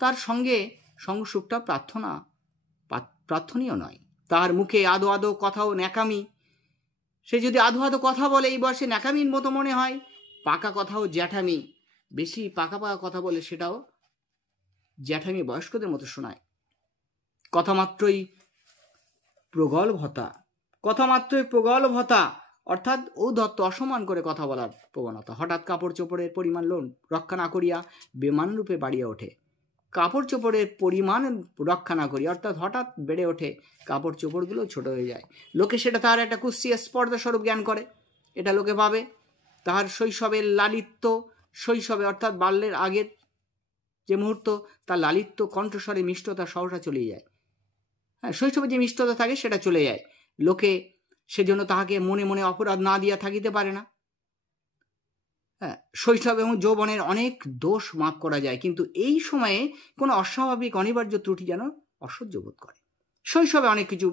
তার সঙ্গে সঙ্গ সুখটা প্রার্থনীয় নয়। তার মুখে আদো আদো কথাও ন্যাকামি। সে যদি আদো আদো কথা বলে, এই বয়সে ন্যাকামির মতো মনে হয়। পাকা কথাও জ্যাঠামি, বেশি পাকা পাকা কথা বলে সেটাও জ্যাঠামি, বয়স্কদের মতো শোনায়। কথামাত্রই প্রগল্ভতা, কথামাত্রই প্রগল্ভতা, অর্থাৎ ঔদ্ধত্য, অসম্মান করে কথা বলার প্রবণতা। হঠাৎ কাপড় চোপড়ের পরিমাণ রক্ষা না করিয়া বেমান রূপে বাড়িয়া ওঠে। কাপড় চোপড়ের পরিমাণ রক্ষা না করি, অর্থাৎ হঠাৎ বেড়ে ওঠে, কাপড় চোপড়গুলো ছোট হয়ে যায়। লোকে সেটা তার একটা কুৎসিত স্পর্ধা স্বরূপ জ্ঞান করে, এটা লোকে ভাবে। তাহার শৈশবের লালিত্য, শৈশবে অর্থাৎ বাল্যের আগের যে মুহূর্ত, তার লালিত্য, কণ্ঠস্বরে মিষ্টতা সহসা চলে যায়। হ্যাঁ, শৈশবে যে মিষ্টতা থাকে সেটা চলে যায়। লোকে সেজন্য তাহাকে মনে মনে অপরাধ না দিয়া থাকিতে পারে না। হ্যাঁ, শৈশব এবং যৌবনের অনেক দোষ মাফ করা যায়, কিন্তু এই সময়ে কোনো অস্বাভাবিক অনিবার্য ত্রুটি যেন অসহ্য বোধ করে। শৈশবে অনেক কিছু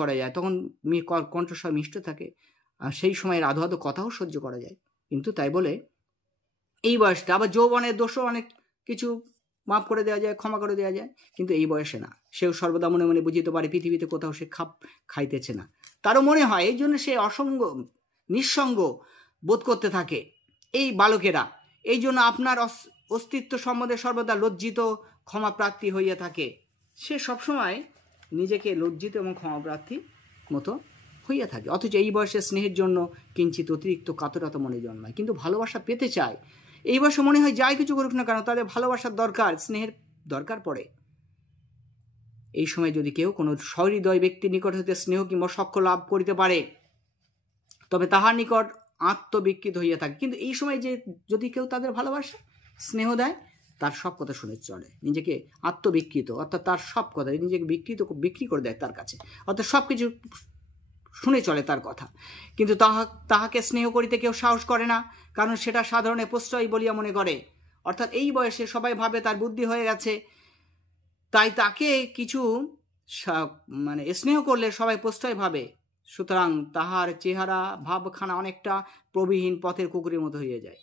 করা যায়, তখন কণ্ঠস্বর মিষ্ট থাকে, আর সেই সময়ের আধো আধো কথাও সহ্য করা যায়। কিন্তু তাই বলে এই বয়সটা, আবার যৌবনের দোষও অনেক কিছু মাফ করে দেওয়া যায়, ক্ষমা করে দেওয়া যায়, কিন্তু এই বয়সে না। সেও সর্বদা মনে মনে বুঝিতে পারে পৃথিবীতে কোথাও সে খাপ খাইতেছে না। তারও মনে হয়, এই জন্য সে নিঃসঙ্গ বোধ করতে থাকে। এই বালকেরা এই জন্য আপনার অস্তিত্ব সম্বন্ধে সর্বদা লজ্জিত, ক্ষমাপ্রার্থী হইয়া থাকে। সে সবসময় নিজেকে লজ্জিত এবং ক্ষমাপ্রার্থী মতো হইয়া থাকে। অথচ এই বয়সে স্নেহের জন্য কিঞ্চিত অতিরিক্ত কাতরতা মনে জন্মায়, কিন্তু ভালোবাসা পেতে চায়। এই বয়সে মনে হয় যাই কিছু করুক না কেন, তাদের ভালোবাসার দরকার, স্নেহের দরকার পড়ে। এই সময় যদি কেউ কোনো সহৃদয় ব্যক্তির নিকট হইতে স্নেহ কিংবা সখ্য লাভ করিতে পারে, তবে তাহার নিকট আত্মবিকৃত হইয়া থাকে। কিন্তু এই সময় যে যদি কেউ তাদের ভালোবাসে, স্নেহ দেয়, তার সব কথা শুনে চলে, নিজেকে আত্মবিকৃত, অর্থাৎ তার সব কথা নিজেকে বিক্রি করে দেয় তার কাছে, অর্থাৎ সব কিছু শুনে চলে তার কথা। কিন্তু তাহাকে স্নেহ করিতে কেউ সাহস করে না, কারণ সেটা সাধারণে প্রশ্রয় বলিয়া মনে করে। অর্থাৎ এই বয়সে সবাই ভাবে তার বুদ্ধি হয়ে গেছে, তাই তাকে কিছু স্নেহ করলে সবাই প্রশ্রয় ভাবে। সুতরাং তাহার চেহারা ভাবখানা অনেকটা প্রবিহীন পথের কুকুরের মতো হয়ে যায়।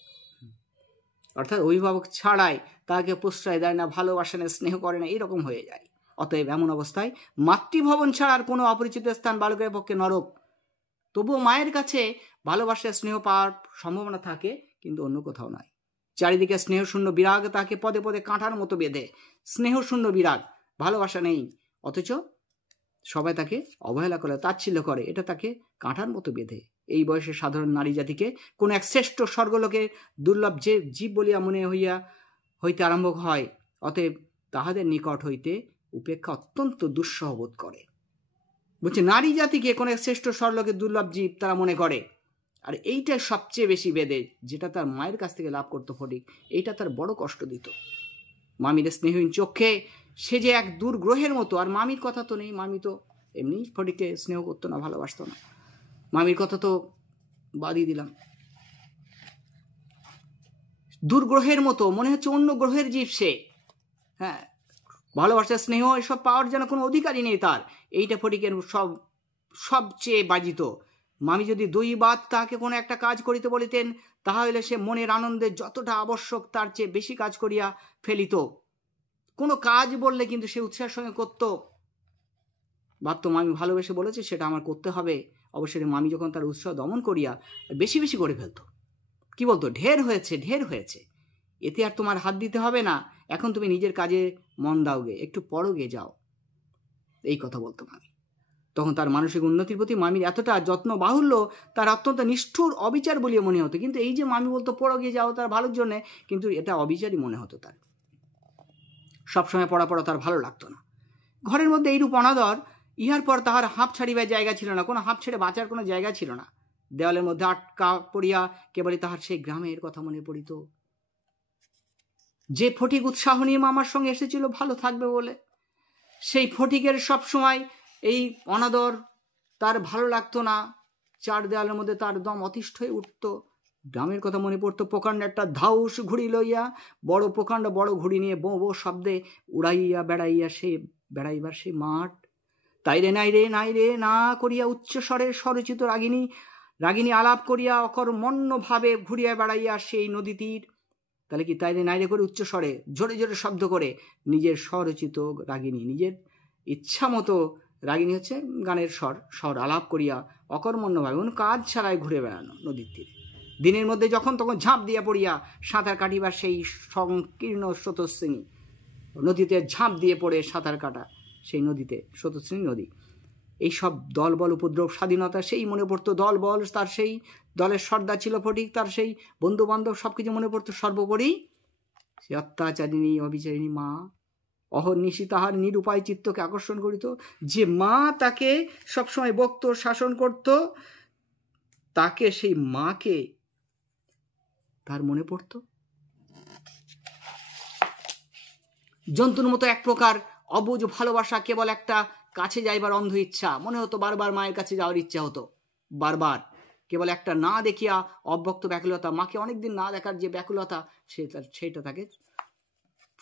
অর্থাৎ অভিভাবক ছাড়াই তাকে প্রশ্রয় দেয় না, ভালোবাসে না, স্নেহ করে না, এরকম হয়ে যায়। অতএব এমন অবস্থায় মাতৃভবন ছাড়ার কোনো অপরিচিত স্থান বালকের পক্ষে নরক। তবুও মায়ের কাছে ভালোবাসা, স্নেহ পাওয়ার সম্ভাবনা থাকে, কিন্তু অন্য কোথাও নয়। চারিদিকে স্নেহশূন্য বিরাগ তাকে পদে পদে কাঁটার মতো বেঁধে। স্নেহশূন্য বিরাগ, ভালোবাসা নেই, অথচ সবাই তাকে অবহেলা করে, তাচ্ছিল্য করে, এটা তাকে কাঁটার মতো বেঁধে। এই বয়সে সাধারণ নারী জাতিকে কোনো এক শ্রেষ্ঠ স্বর্গলোকে দুর্লভ যে জীব বলিয়া মনে হইতে আরম্ভ হয়। অতএব তাহাদের নিকট হইতে উপেক্ষা অত্যন্ত দুঃসহ বোধ করে। বলছে নারী জাতিকে কোনো শ্রেষ্ঠ স্বর্লোকের দুর্লভ জীব তারা মনে করে, আর এইটা সবচেয়ে বেশি বেদে, যেটা তার মায়ের কাছ থেকে লাভ করতো ফটিক, এইটা তার বড় কষ্ট দিত। মামির স্নেহহীন চোখে সে যে এক দুর্গ্রহের মতো। আর মামির কথা তো নেই, মামি তো এমনি ফটিককে স্নেহ করতো না, ভালোবাসতো না। মামির কথা তো বাদই দিলাম। দুর্গ্রহের মতো মনে হচ্ছে, অন্য গ্রহের জীব সে। হ্যাঁ, ভালোবাসা স্নেহ এসব পাওয়ার যেন কোনো অধিকারই নেই তার। এইটা ফটিকের সবচেয়ে বাজিত। মামি যদি 2 বার তাকে কোনো একটা কাজ করিতে বলিতেন, তাহলে সে মনের আনন্দে যতটা আবশ্যক তার চেয়ে বেশি কাজ করিয়া ফেলিত। কোনো কাজ বললে কিন্তু সে উৎসাহের সঙ্গে করত। ভাবতো মামি ভালোবেসে বলেছে, সেটা আমার করতে হবে। অবশ্যই মামি যখন তার উৎসাহ দমন করিয়া বেশি বেশি করে ফেলত। কি বলতো, ঢের হয়েছে, ঢের হয়েছে, এতে আর তোমার হাত দিতে হবে না, এখন তুমি নিজের কাজে মন দাওগে, একটু পড়োগে যাও, এই কথা বলতো মামি। তখন তার মানসিক উন্নতির প্রতি মামির এতটা যত্ন বাহুল্য তার অত্যন্ত নিষ্ঠুর অবিচার বলিয়ে মনে হতো। কিন্তু এই যে মামি বলতো পড়োগে যাও তার ভালোর জন্যে, কিন্তু এটা অবিচারই মনে হতো তার। সবসময় পড়া তার ভালো লাগতো না। ঘরের মধ্যে এইরূপ অনাদর, ইহার পর তাহার হাঁপ ছাড়িবার জায়গা ছিল না, কোনো হাঁপ ছেড়ে বাঁচার কোনো জায়গা ছিল না। দেওয়ালের মধ্যে আটকা পড়িয়া কেবলই তাহার সেই গ্রামের কথা মনে পড়িত, যে ফটিক উৎসাহ নিয়ে মামার সঙ্গে এসেছিল ভালো থাকবে বলে। সেই ফটিকের সবসময় এই অনাদর তার ভালো লাগতো না। 4 দেওয়ালের মধ্যে তার দম অতিষ্ঠ হয়ে উঠত। গ্রামের কথা মনে পড়তো। প্রকাণ্ড একটা ধাউস ঘুড়ি লইয়া, বড় প্রকাণ্ড বড় ঘুড়ি নিয়ে বো বো শব্দে উড়াইয়া বেড়াইয়া বেড়াইবার সেই মাঠ। তাই রে নাই রে নাই রে না করিয়া উচ্চস্বরে স্বরচিত রাগিনী আলাপ করিয়া অকর্মণ্যভাবে ঘুরিয়া বেড়াইয়া সেই নদী তীর। তাহলে কি তাই রে নাই রে করে উচ্চস্বরে জোরে জোরে শব্দ করে নিজের স্বরচিত রাগিনী, নিজের ইচ্ছা মতো রাগিনী হচ্ছে গানের স্বর আলাপ করিয়া অকর্মণ্যভাবে, কোনো কাজ ছাড়াই ঘুরে বেড়ানো নদীর তীরে। দিনের মধ্যে যখন তখন ঝাঁপ দিয়া পড়িয়া সাঁতার কাটিবার সেই সংকীর্ণ স্রোতস্বিনী নদীতে ঝাঁপ দিয়ে পড়ে সাঁতার কাটা সেই নদীতে, স্রোতস্বিনী নদী। এই সব দল বল উপদ্রব স্বাধীনতা সেই মনে পড়তো। দল বল, তার সেই দলের সর্দার ছিল ফটিক, তার সেই বন্ধু বান্ধব সবকিছু মনে পড়তো। সর্বোপরি সে অত্যাচারিণী অবিচারিণী মা অহর্নিশি তাহার নিরুপায় চিত্তকে আকর্ষণ করিত। যে মা তাকে সবসময় বকত, শাসন করত, তাকে, সেই মাকে তার মনে পড়ত। জন্তুর মতো এক প্রকার অবুঝ ভালোবাসা, কেবল একটা কাছে যাইবার অন্ধ ইচ্ছা। মনে হতো বারবার মায়ের কাছে যাওয়ার ইচ্ছা হতো, বারবার। কেবল একটা না দেখিয়া অব্যক্ত ব্যাকুলতা, মাকে অনেকদিন না দেখার যে ব্যাকুলতা, সেটা তাকে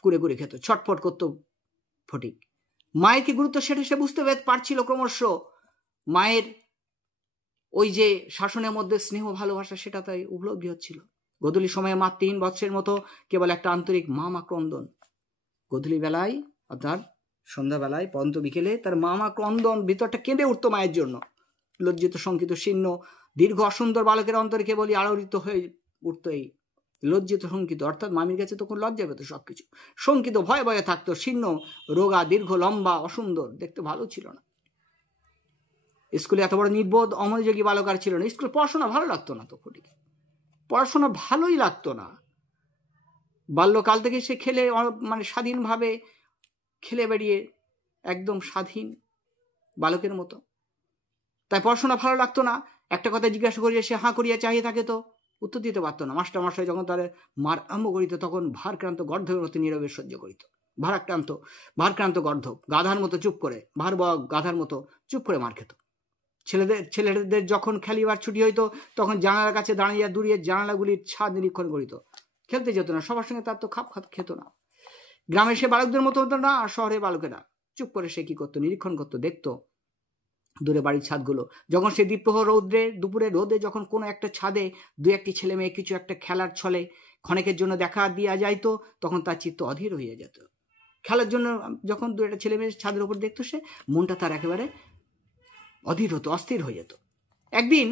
কুড়ে কুড়ে খেত, ছটফট করতো ফটিক। মায়ের কি গুরুত্ব সেটা সে বুঝতে পারছিল ক্রমশ। মায়ের ওই যে শাসনের মধ্যে স্নেহ ভালোবাসা, সেটা তাই উপলব্ধি হচ্ছিল। গোধূলি সময়ে মা 3 বৎসরের মতো কেবল একটা আন্তরিক মা ক্রন্দন। গোধূলি বেলায় অর্থাৎ সন্ধ্যাবেলায় পর্যন্ত বিকেলে তার মা ক্রন্দন, ভিতরটা কেঁদে উঠতো মায়ের জন্য। লজ্জিত শঙ্কিত শীর্ণ দীর্ঘ অসুন্দর বালকের অন্তরে কেবলই আলোড়িত হয়ে উঠত এই লজ্জিত শঙ্কিত, অর্থাৎ মামির কাছে তখন লজ্জা পেত সবকিছু। শঙ্কিত ভয়ে ভয়ে থাকতো, শীর্ণ রোগা দীর্ঘ লম্বা অসুন্দর, দেখতে ভালো ছিল না। স্কুলে এত বড় নির্বোধ অমনোযোগী বালক আর ছিল না। স্কুলে পড়াশোনা ভালো লাগতো না তো ফটিকে, পড়াশোনা ভালোই লাগতো না। বাল্যকাল থেকে সে খেলে, মানে স্বাধীনভাবে খেলে বেরিয়ে একদম স্বাধীন বালকের মতো, তাই পড়াশোনা ভালো লাগতো না। একটা কথা জিজ্ঞাসা করিয়া সে হাঁ করিয়া চাহিয়ে থাকে, তো উত্তর দিতে পারতো না। মাস্টারমশাই যখন তার মার আরম্ভ করিত, তখন ভারক্রান্ত গর্ধবের মতো নীরবে সহ্য করিত। ভারক্রান্ত গর্ধব গাধার মতো চুপ করে, গাধার মতো চুপ করে মার খেত। ছেলেদের যখন খেলিবার ছুটি হইতো, তখন জানালার কাছে দাঁড়িয়ে দূরিয়ে জানালাগুলির ছাদ নিরীক্ষণ করিত। খেলতে যেত না, সবার সঙ্গে তার তো খাপ খেত না। গ্রামের সে বালকদের মতো হতো না, আর শহরের বালকেরা চুপ করে সে কি করতো, নিরীক্ষণ করতো, দেখতো দূরে বাড়ির ছাদগুলো। যখন সে দুপুরে রোদে যখন কোনো একটা ছাদে 2-1টি ছেলে মেয়ে কিছু একটা খেলার ছলে ক্ষণেকের জন্য দেখা দিয়া যাইতো, তখন তার চিত্ত অধীর হইয়া যেত। খেলার জন্য যখন 2-1টা ছেলে মেয়ে ছাদের উপর দেখতো, সে মনটা তার একেবারে অধীর হতো, অস্থির হয়ে যেত। একদিন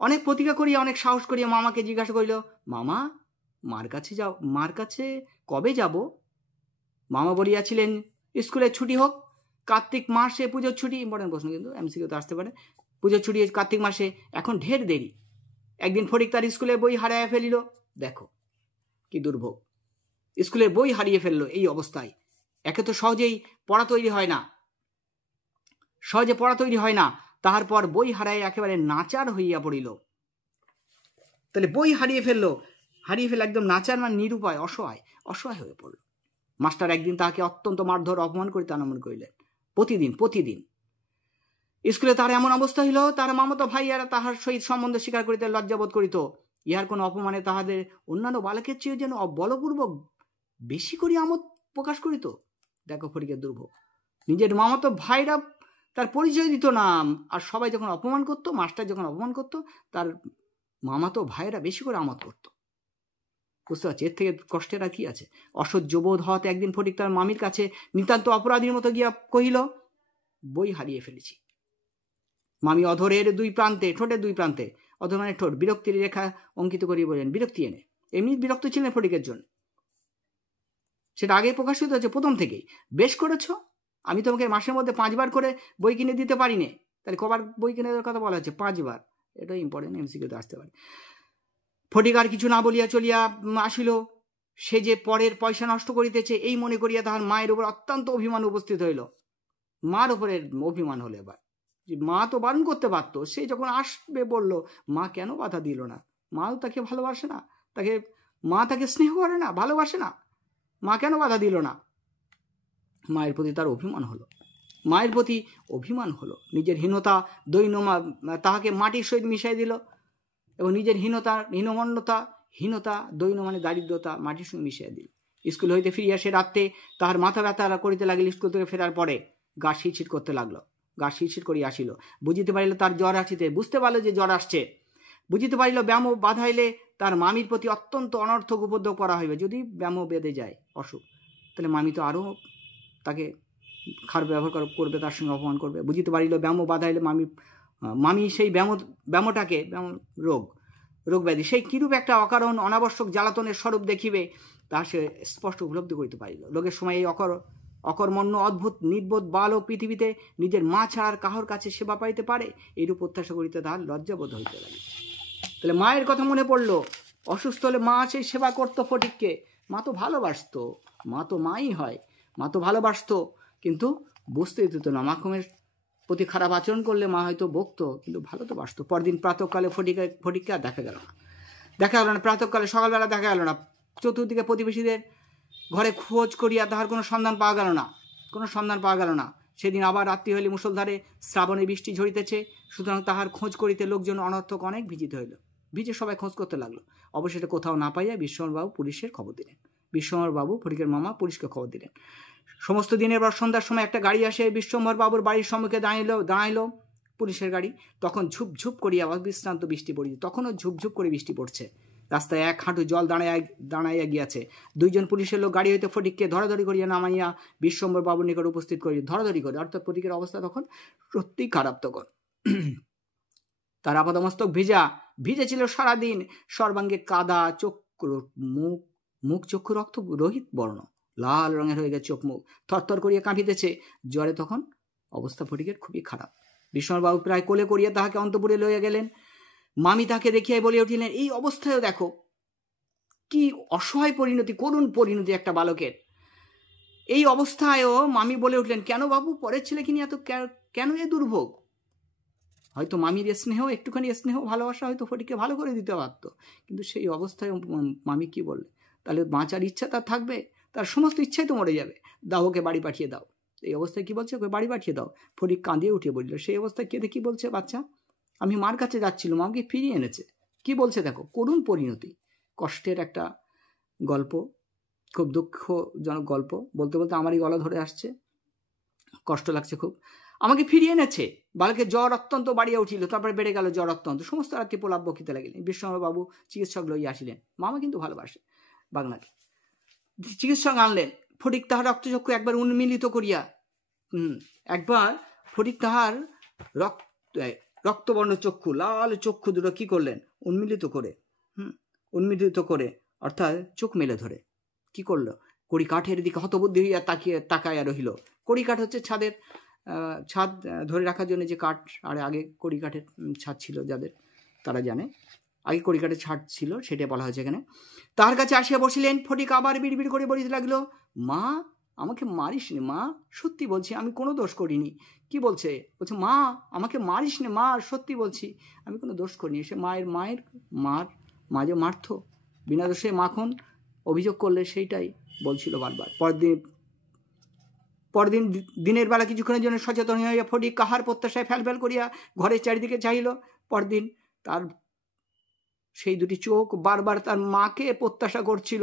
অনেক প্রতিজ্ঞা করিয়া, অনেক সাহস করিয়া মামাকে জিজ্ঞাসা করিল, মামা, মার কাছে কবে যাব? মামা বলিয়াছিলেন, স্কুলের ছুটি হোক, কার্তিক মাসে পুজোর ছুটি। ইম্পর্টেন্ট প্রশ্ন, কিন্তু এমসিকিউ তো আসতে পারে। পুজোর ছুটি কার্তিক মাসে, এখন ঢের দেরি। একদিন ফটিক তার স্কুলের বই হারাইয়া ফেলিল। দেখো কি দুর্ভোগ, স্কুলের বই হারিয়ে ফেললো। এই অবস্থায় একে তো সহজেই পড়া তৈরি হয় না, সহজে পড়া তৈরি হয় না। তাহার পর বই হারায় একেবারে নাচার হইয়া পড়িল। তাহলে বই হারিয়ে ফেললো, একদম নাচার মানে নিরুপায়, অসহায় হয়ে পড়ল। মাস্টার একদিন তাহাকে অত্যন্ত মারধর অপমান করিতে আরম্ভ করিলেন। প্রতিদিন স্কুলে তার এমন অবস্থা হইল, তার মামাতো ভাইয়ারা তাহার সহিত সম্বন্ধ স্বীকার করিতে লজ্জাবোধ করিত। ইহার কোন অপমানে তাহাদের অন্যান্য বালকের চেয়ে যেন বলপূর্বক বেশি করে আমোদ প্রকাশ করিত। দেখো ফটিকের দুর্ভোগ, নিজের মামাতো ভাইরা তার পরিচয় দিত না, আর সবাই যখন অপমান করতো, মাস্টার যখন অপমান করতো, তার মামাতো ভাইয়েরা বেশি করে আমোদ করতো। বুঝতে পারছি এর থেকে কষ্টের আর কি আছে। অসহ্য বোধ হওয়াতে একদিন ফটিক তার মামির কাছে নিতান্ত অপরাধীর মতো গিয়া কহিল, বই হারিয়ে ফেলেছি। মামি অধরের ঠোঁটের দুই প্রান্তে, অধর মানে ঠোঁট, বিরক্তির রেখা অঙ্কিত করিয়ে বললেন, বিরক্তি এনে। এমনি বিরক্ত ছিলেন ফটিকের জন্য, সেটা আগে প্রকাশিত হয়েছে প্রথম থেকেই। বেশ করেছ, আমি তোমাকে মাসের মধ্যে 5 বার করে বই কিনে দিতে পারি নে। তাহলে কবার বই কিনে দেওয়ার কথা বলা হচ্ছে? 5 বার। এটা ইম্পর্টেন্ট, এমসিকিউতে আসতে পারে। ফটিক আর কিছু না বলিয়া চলিয়া আসিল। সে যে পরের পয়সা নষ্ট করিতেছে এই মনে করিয়া তাহার মায়ের উপর অত্যন্ত অভিমান উপস্থিত হইল। মার উপরে অভিমান হলো এবার, যে মা তো বারণ করতে পারতো, সে যখন আসবে বলল, মা কেন বাধা দিল না? মাও তাকে ভালোবাসে না, মা তাকে স্নেহ করে না, ভালোবাসে না, মা কেন বাধা দিল না? মায়ের প্রতি তার অভিমান হলো। নিজের হীনতা তাহাকে মাটির সহিত মিশাই দিল, এবং নিজের হীনতা দৈন্য মানে দারিদ্রতা মাটির সঙ্গে মিশিয়ে দিল। স্কুল হইতে ফিরিয়া সে রাত্রে তাহার মাথা ব্যথা করিতে লাগিল। স্কুল থেকে ফেরার পরে গা শিরশির করতে লাগলো, গা শিরশির করিয়া আসিল। বুঝিতে পারিল তার জ্বর আসিতে, বুঝতে পারলো যে জ্বর আসছে। বুঝিতে পারিল ব্যায়াম বাধাইলে তার মামির প্রতি অত্যন্ত অনর্থক উপদ্রব করা হইবে। যদি ব্যায়াম বেঁধে যায় অসুখ, তাহলে মামি তো আরও তাকে খারাপ ব্যবহার করবে, তার সঙ্গে অপমান করবে। বুঝিতে পারিল ব্যায়াম বাধাইলে মামি সেই ব্যায়ামটাকে রোগ ব্যাধি, সেই কিরূপ একটা অকারণ অনাবশ্যক জ্বালাতনের স্বরূপ দেখিবে, তাহা সে স্পষ্ট উপলব্ধি করিতে পারিল। লোকের সময় এই অকর্মণ্য অদ্ভুত নির্বোধ বালক পৃথিবীতে নিজের মা ছাড়ার কাহর কাছে সেবা পাইতে পারে, এইরূপ প্রত্যাশা করিতে তাহার লজ্জাবোধ হইতে লাগিল। তাহলে মায়ের কথা মনে পড়লো। অসুস্থ হলে মা সেই সেবা করতো ফটিককে। মা তো ভালোবাসতো, মা তো মাই হয়, মা তো ভালোবাসতো, কিন্তু বুঝতে দিত না। মাখমের প্রতি খারাপ আচরণ করলে মা হয়তো বকতো, কিন্তু ভালো তো বাসতো। পরদিন প্রাতঃকালে ফটিককে আর দেখা গেল না। প্রাতঃকালে সকালবেলা দেখা গেল না। চতুর্দিকে প্রতিবেশীদের ঘরে খোঁজ করিয়া তাহার কোনো সন্ধান পাওয়া গেল না। সেদিন আবার রাত্রি হইলে মুষলধারে শ্রাবণে বৃষ্টি ঝরিতেছে, সুতরাং তাহার খোঁজ করিতে লোকজন অনর্থক অনেক ভিজিত হইল। সবাই খোঁজ করতে লাগলো। অবশেষে কোথাও না পাইয়া বিশ্বম্বরবাবু পুলিশের খবর দিলেন। বিশ্বম্বরবাবু ফটিকের মামা পুলিশকে খবর দিলেন। সমস্ত দিনের পর সন্ধ্যার সময় একটা গাড়ি আসে বিশ্বম্বরবাবুর বাড়ির সম্মুখে দাঁড়াইল পুলিশের গাড়ি। তখন ঝুপঝুপ করিয়া অবিশ্রান্ত বৃষ্টি পড়িছে। তখনও ঝুপঝুপ করে বৃষ্টি পড়ছে। রাস্তায় 1 হাঁটু জল দাঁড়াইয়া গিয়াছে। 2 জন পুলিশের লোক গাড়ি হইতে ফটিককে ধরাধরি করিয়া নামাইয়া বিশ্বম্বরবাবুর নিকট উপস্থিত করি। ধরাধরি করে, অর্থাৎ ফটিকের অবস্থা তখন সত্যিই খারাপ। তখন তার আপাদমস্তক ভিজে ছিল সারাদিন, সর্বাঙ্গে কাদা, মুখ চক্ষু রক্ত রহিত বর্ণ, লাল রঙের হয়ে গেছে চোখ মুখ, থরথর করিয়া কাঁপিতেছে। জ্বরে তখন অবস্থা ফটিকের খুবই খারাপ। বিশ্বম্বরবাবু প্রায় কোলে করিয়া তাহাকে অন্তঃপুরে লইয়া গেলেন। মামি তাকে দেখিয়াই বলে উঠিলেন, এই অবস্থায়ও দেখো, কি অসহায় পরিণতি, করুণ পরিণতি একটা বালকের। এই অবস্থায়ও মামি বলে উঠলেন, কেন বাবু, পরের ছেলে কি নিয়ে এত কেন এ দুর্ভোগ? হয়তো মামির একটুখানি স্নেহ ভালোবাসা হয়তো ফটিককে ভালো করে দিতে পারতো, কিন্তু সেই অবস্থায় মামি কি বললে, তাহলে বাঁচার ইচ্ছা তার থাকবে? তার সমস্ত ইচ্ছাই তো মরে যাবে। দাও, ওকে বাড়ি পাঠিয়ে দাও। এই অবস্থায় কি বলছে? ওকে বাড়ি পাঠিয়ে দাও। ফটিক কাঁদিয়ে উঠে বলল। সেই অবস্থায় কেঁদে কি বলছে, বাচ্চা, আমি মার কাছে যাচ্ছিলাম, আমাকে ফিরিয়ে এনেছে। কি বলছে দেখো, করুণ পরিণতি। কষ্টের একটা গল্প, খুব দুঃখজনক গল্প। বলতে বলতে আমারই গলা ধরে আসছে, কষ্ট লাগছে খুব। আমাকে ফিরিয়ে এনেছে। বালকের জ্বর অত্যন্ত বাড়িয়া উঠিল, তারপরে বেড়ে গেল জ্বর অত্যন্ত। সমস্ত রাত্রি প্রলাপ বকিতে লাগিলেন। বিশ্বম্বরবাবু চিকিৎসক লইয়া আসিলেন। মামা কিন্তু ভালোবাসে বাগনাকে। চিকিৎসক আনলেন। ফটিক তাহার রক্তচক্ষু একবার উন্মিলিত করিয়া, রক্তবর্ণ চক্ষু, লাল চক্ষু দুটো কি করলেন? উন্মিলিত করে অর্থাৎ চোখ মেলে ধরে কি করলো? কড়ি কাঠের দিকে হতবুদ্ধি হইয়া তাকাইয়া রহিল। কড়ি কাঠ হচ্ছে ছাদ ধরে রাখার জন্য যে কাঠ, আর আগে কড়ি কাঠের ছাদ ছিল, যাদের তারা জানে, আগে কড়ি কাঠের ছাদ ছিল, সেটা বলা হয়েছে এখানে। তাহার কাছে আসিয়া বসিলেন। ফটিক আবার বিড়বিড় করে বলিতে লাগলো, মা, আমাকে মারিস নে মা, সত্যি বলছি আমি কোনো দোষ করিনি। কি বলছে? বলছে মা আমাকে মারিস নে মা, সত্যি বলছি আমি কোনো দোষ করিনি। সে মা যে মারত বিনা দোষে মাখন অভিযোগ করলে সেইটাই বলছিল বারবার। পরদিন দিনের বেলা কিছুক্ষণের জন্য সচেতন হইয়া ফটিক কাহার প্রত্যাশায় ফ্যাল করিয়া ঘরের চারিদিকে চাহিল। পরদিন তার সেই দুটি চোখ বারবার তার মাকে প্রত্যাশা করছিল।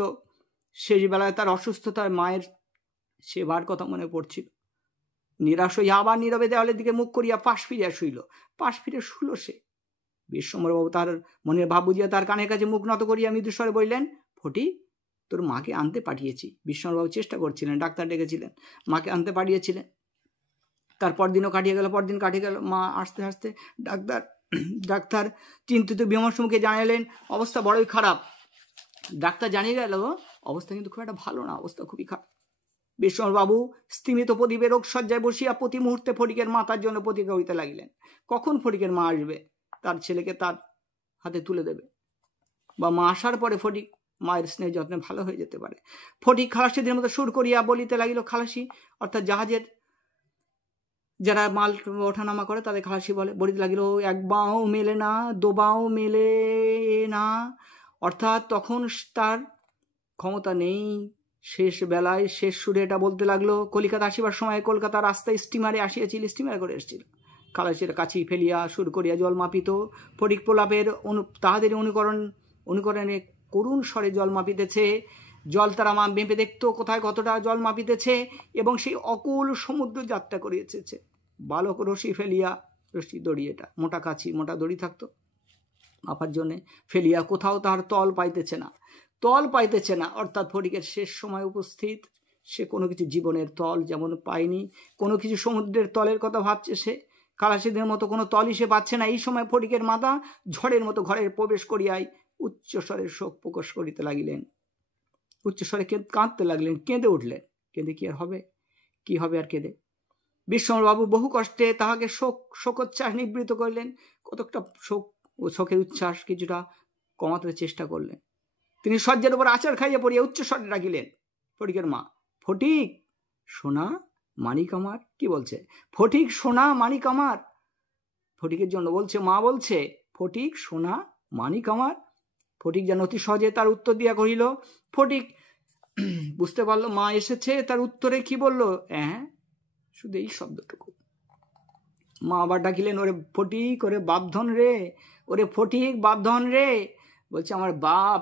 শেষ বেলায় তার অসুস্থতার মায়ের সেবার কথা মনে পড়ছিল। নিরাশ হইয়া আবার নীরবে দেওয়ালের দিকে মুখ করিয়া পাশ ফিরিয়া শুইল সে। বিশ্বম্বরবাবু তার মনের ভাব বুঝিয়া তার কানের কাছে মুখ নত করিয়া মৃদুস্বরে বললেন, ফটিক তোর মাকে আনতে পাঠিয়েছি। বিশ্বম্বরবাবু চেষ্টা করছিলেন, ডাক্তার ডেকেছিলেন, মাকে আনতে পাঠিয়েছিলেন। তার পরদিনও কাটিয়ে গেল, পরদিন কাটিয়ে গেল। মা আসতে আসতে ডাক্তার চিন্তিত বিমর্ষ মুখে জানালেন, অবস্থা বড়ই খারাপ। ডাক্তার জানিয়ে গেল অবস্থা কিন্তু খুব একটা ভালো না, অবস্থা খুবই খারাপ। বিশ্বম্বরবাবু স্তিমিত প্রদীপে রোগ সজ্জায় বসিয়া প্রতি মুহূর্তে ফটিকের মাতার জন্য প্রতীক্ষা করিতে লাগিলেন। কখন ফটিকের মা আসবে, তার ছেলেকে তার হাতে তুলে দেবে, বা মা আসার পরে ফটিক মায়ের স্নেহ যত্নে ভালো হয়ে যেতে পারে। ফটিক খালাসিদের মতো সুর করিয়া বলিতে লাগিল, খালাসি অর্থাৎ জাহাজের যারা মাল ওঠানামা করে তাদের খালাসি বলে। বলিতে লাগিল, এক বাঁও মেলে না, দো বাঁও মেলে না, অর্থাৎ তখন তার ক্ষমতা নেই। শেষ বেলায় শেষ সুরে এটা বলতে লাগলো। কলিকাতা আসিবার সময় কলকাতার রাস্তায় স্টিমারে আসিয়াছিল, স্টিমারে করে এসেছিল। খালাসির কাছি ফেলিয়া সুর করিয়া জল মাপিত। ফটিক প্রলাপের তাহাদের অনুকরণে করুণ স্বরে জল মাপিতেছে। জল তারা মেপে দেখতো কোথায় কতটা জল মাপিতেছে, এবং সেই অকুল সমুদ্র যাত্রা করিয়েছে। বালক রশি ফেলিয়া, রশি দড়ি, এটা মোটা কাছি মোটা দড়ি থাকতো মাপার জন্যে, ফেলিয়া কোথাও তাহার তল পাইতেছে না। অর্থাৎ ফটিকের শেষ সময় উপস্থিত। সে কোনো কিছু জীবনের তল যেমন পায়নি, কোনো কিছু সমুদ্রের তলের কথা ভাবছে সে। খালাসিদের মতো কোনো তলই সে পাচ্ছে না। এই সময় ফটিকের মাতা ঝড়ের মতো ঘরের প্রবেশ করিয়াই উচ্চস্বরের শোক প্রকাশ করিতে লাগিলেন। উচ্চস্বরে কাঁদতে লাগলেন, কেঁদে উঠলেন। কেঁদে কি আর হবে? কি হবে আর কেঁদে? বিশ্বম্বরবাবু বহু কষ্টে তাহাকে শোকোচ্ছ্বাস নিবৃত করলেন। কতকটা শোকের উচ্ছ্বাস কিছুটা কমাতে চেষ্টা করলেন। তিনি শয্যার উপর আচার খাইয়া পড়িয়া উচ্চস্বরে ডাকিলেন, ফটিকের মা, ফটিক সোনা মানিক আমার। কি বলছে? ফটিক সোনা মানিক আমার। ফটিকের জন্য বলছে, মা বলছে, ফটিক সোনা মানিক আমার। ফটিক যেন অতি সহজে তার উত্তর দিয়া কহিল। ফটিক বুঝতে পারলো মা এসেছে। তার উত্তরে কি বলল? হ্যাঁ, শুধু এই শব্দটুকু। মা আবার ডাকিলেন, ওরে ফটিক, ওরে বাপধন রে, ওরে ফটিক বাপধন রে। বলছে, আমার বাপ,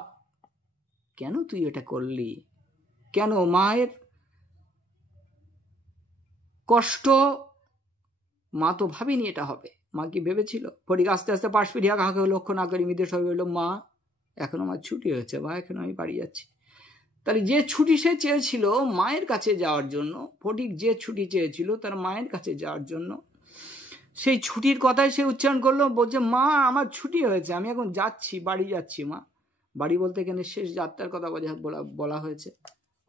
কেন তুই এটা করলি? কেন? মায়ের কষ্ট মা তো ভাবিনি এটা হবে। মা কি ভেবেছিল? ফটিক আস্তে আস্তে পাশ ফিরিয়া কাহাকে লক্ষ্য না করি মৃদু স্বরে বলল, মা এখন আমার ছুটি হয়েছে, বা এখন আমি বাড়ি যাচ্ছি। তাহলে যে ছুটি সে চেয়েছিল মায়ের কাছে যাওয়ার জন্য, ফটিক যে ছুটি চেয়েছিল তার মায়ের কাছে যাওয়ার জন্য, সেই ছুটির কথাই সে উচ্চারণ করলো। বলছে, মা আমার ছুটি হয়েছে, আমি এখন যাচ্ছি, বাড়ি যাচ্ছি। মা বাড়ি বলতে এখানে শেষ যাত্রার কথা বলা হয়েছে,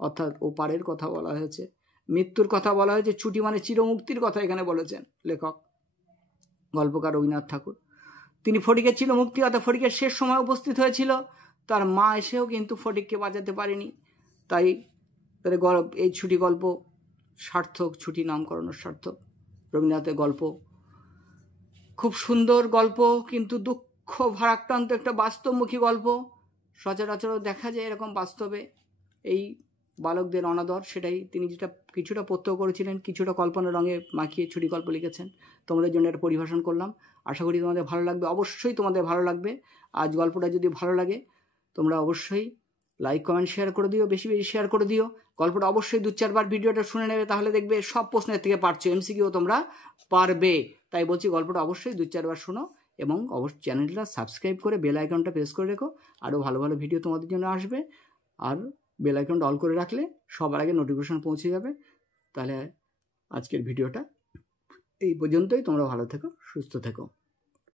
অর্থাৎ ওপারের কথা বলা হয়েছে, মৃত্যুর কথা বলা হয়েছে। ছুটি মানে চিরমুক্তির কথা এখানে বলেছেন লেখক, গল্পকার রবীন্দ্রনাথ ঠাকুর। তিনি ফটিকের চিরমুক্তি অর্থাৎ ফটিকের শেষ সময় উপস্থিত হয়েছিল। তার মা এসেও কিন্তু ফটিককে বাঁচাতে পারেনি। তাই এই ছুটি গল্প সার্থক, ছুটি নামকরণের সার্থক। রবীন্দ্রনাথের গল্প খুব সুন্দর গল্প, কিন্তু দুঃখ ভারাক্রান্ত একটা বাস্তবমুখী গল্প। সচরাচর দেখা যায় এরকম বাস্তবে এই বালকদের অনাদর, সেটাই তিনি যেটা কিছুটা প্রত্যক্ষ করেছিলেন, কিছুটা কল্পনার রঙে মাখিয়ে ছুটি গল্প লিখেছেন। তোমাদের জন্য এটা পরিবেশন করলাম। আশা করি তোমাদের ভালো লাগবে, অবশ্যই তোমাদের ভালো লাগবে। আজ গল্পটা যদি ভালো লাগে তোমরা অবশ্যই লাইক কমেন্ট শেয়ার করে দিও, বেশি বেশি শেয়ার করে দিও। গল্পটা অবশ্যই 2-4 বার ভিডিওটা শুনে নেবে, তাহলে দেখবে সব প্রশ্নের থেকে পারছো, এমসিকিউ তোমরা পারবে। তাই বলছি গল্পটা অবশ্যই 2-4 বার শোনো, এবং অবশ্যই চ্যানেলটা সাবস্ক্রাইব করে বেল আইকনটা প্রেস করে রেখো। আরও ভালো ভালো ভিডিও তোমাদের জন্য আসবে, আর বেল আইকনটা অল করে রাখলে সবার আগে নোটিফিকেশন পৌঁছে যাবে। তাহলে আজকের ভিডিওটা এই পর্যন্তই। তোমরা ভালো থেকো, সুস্থ থেকো।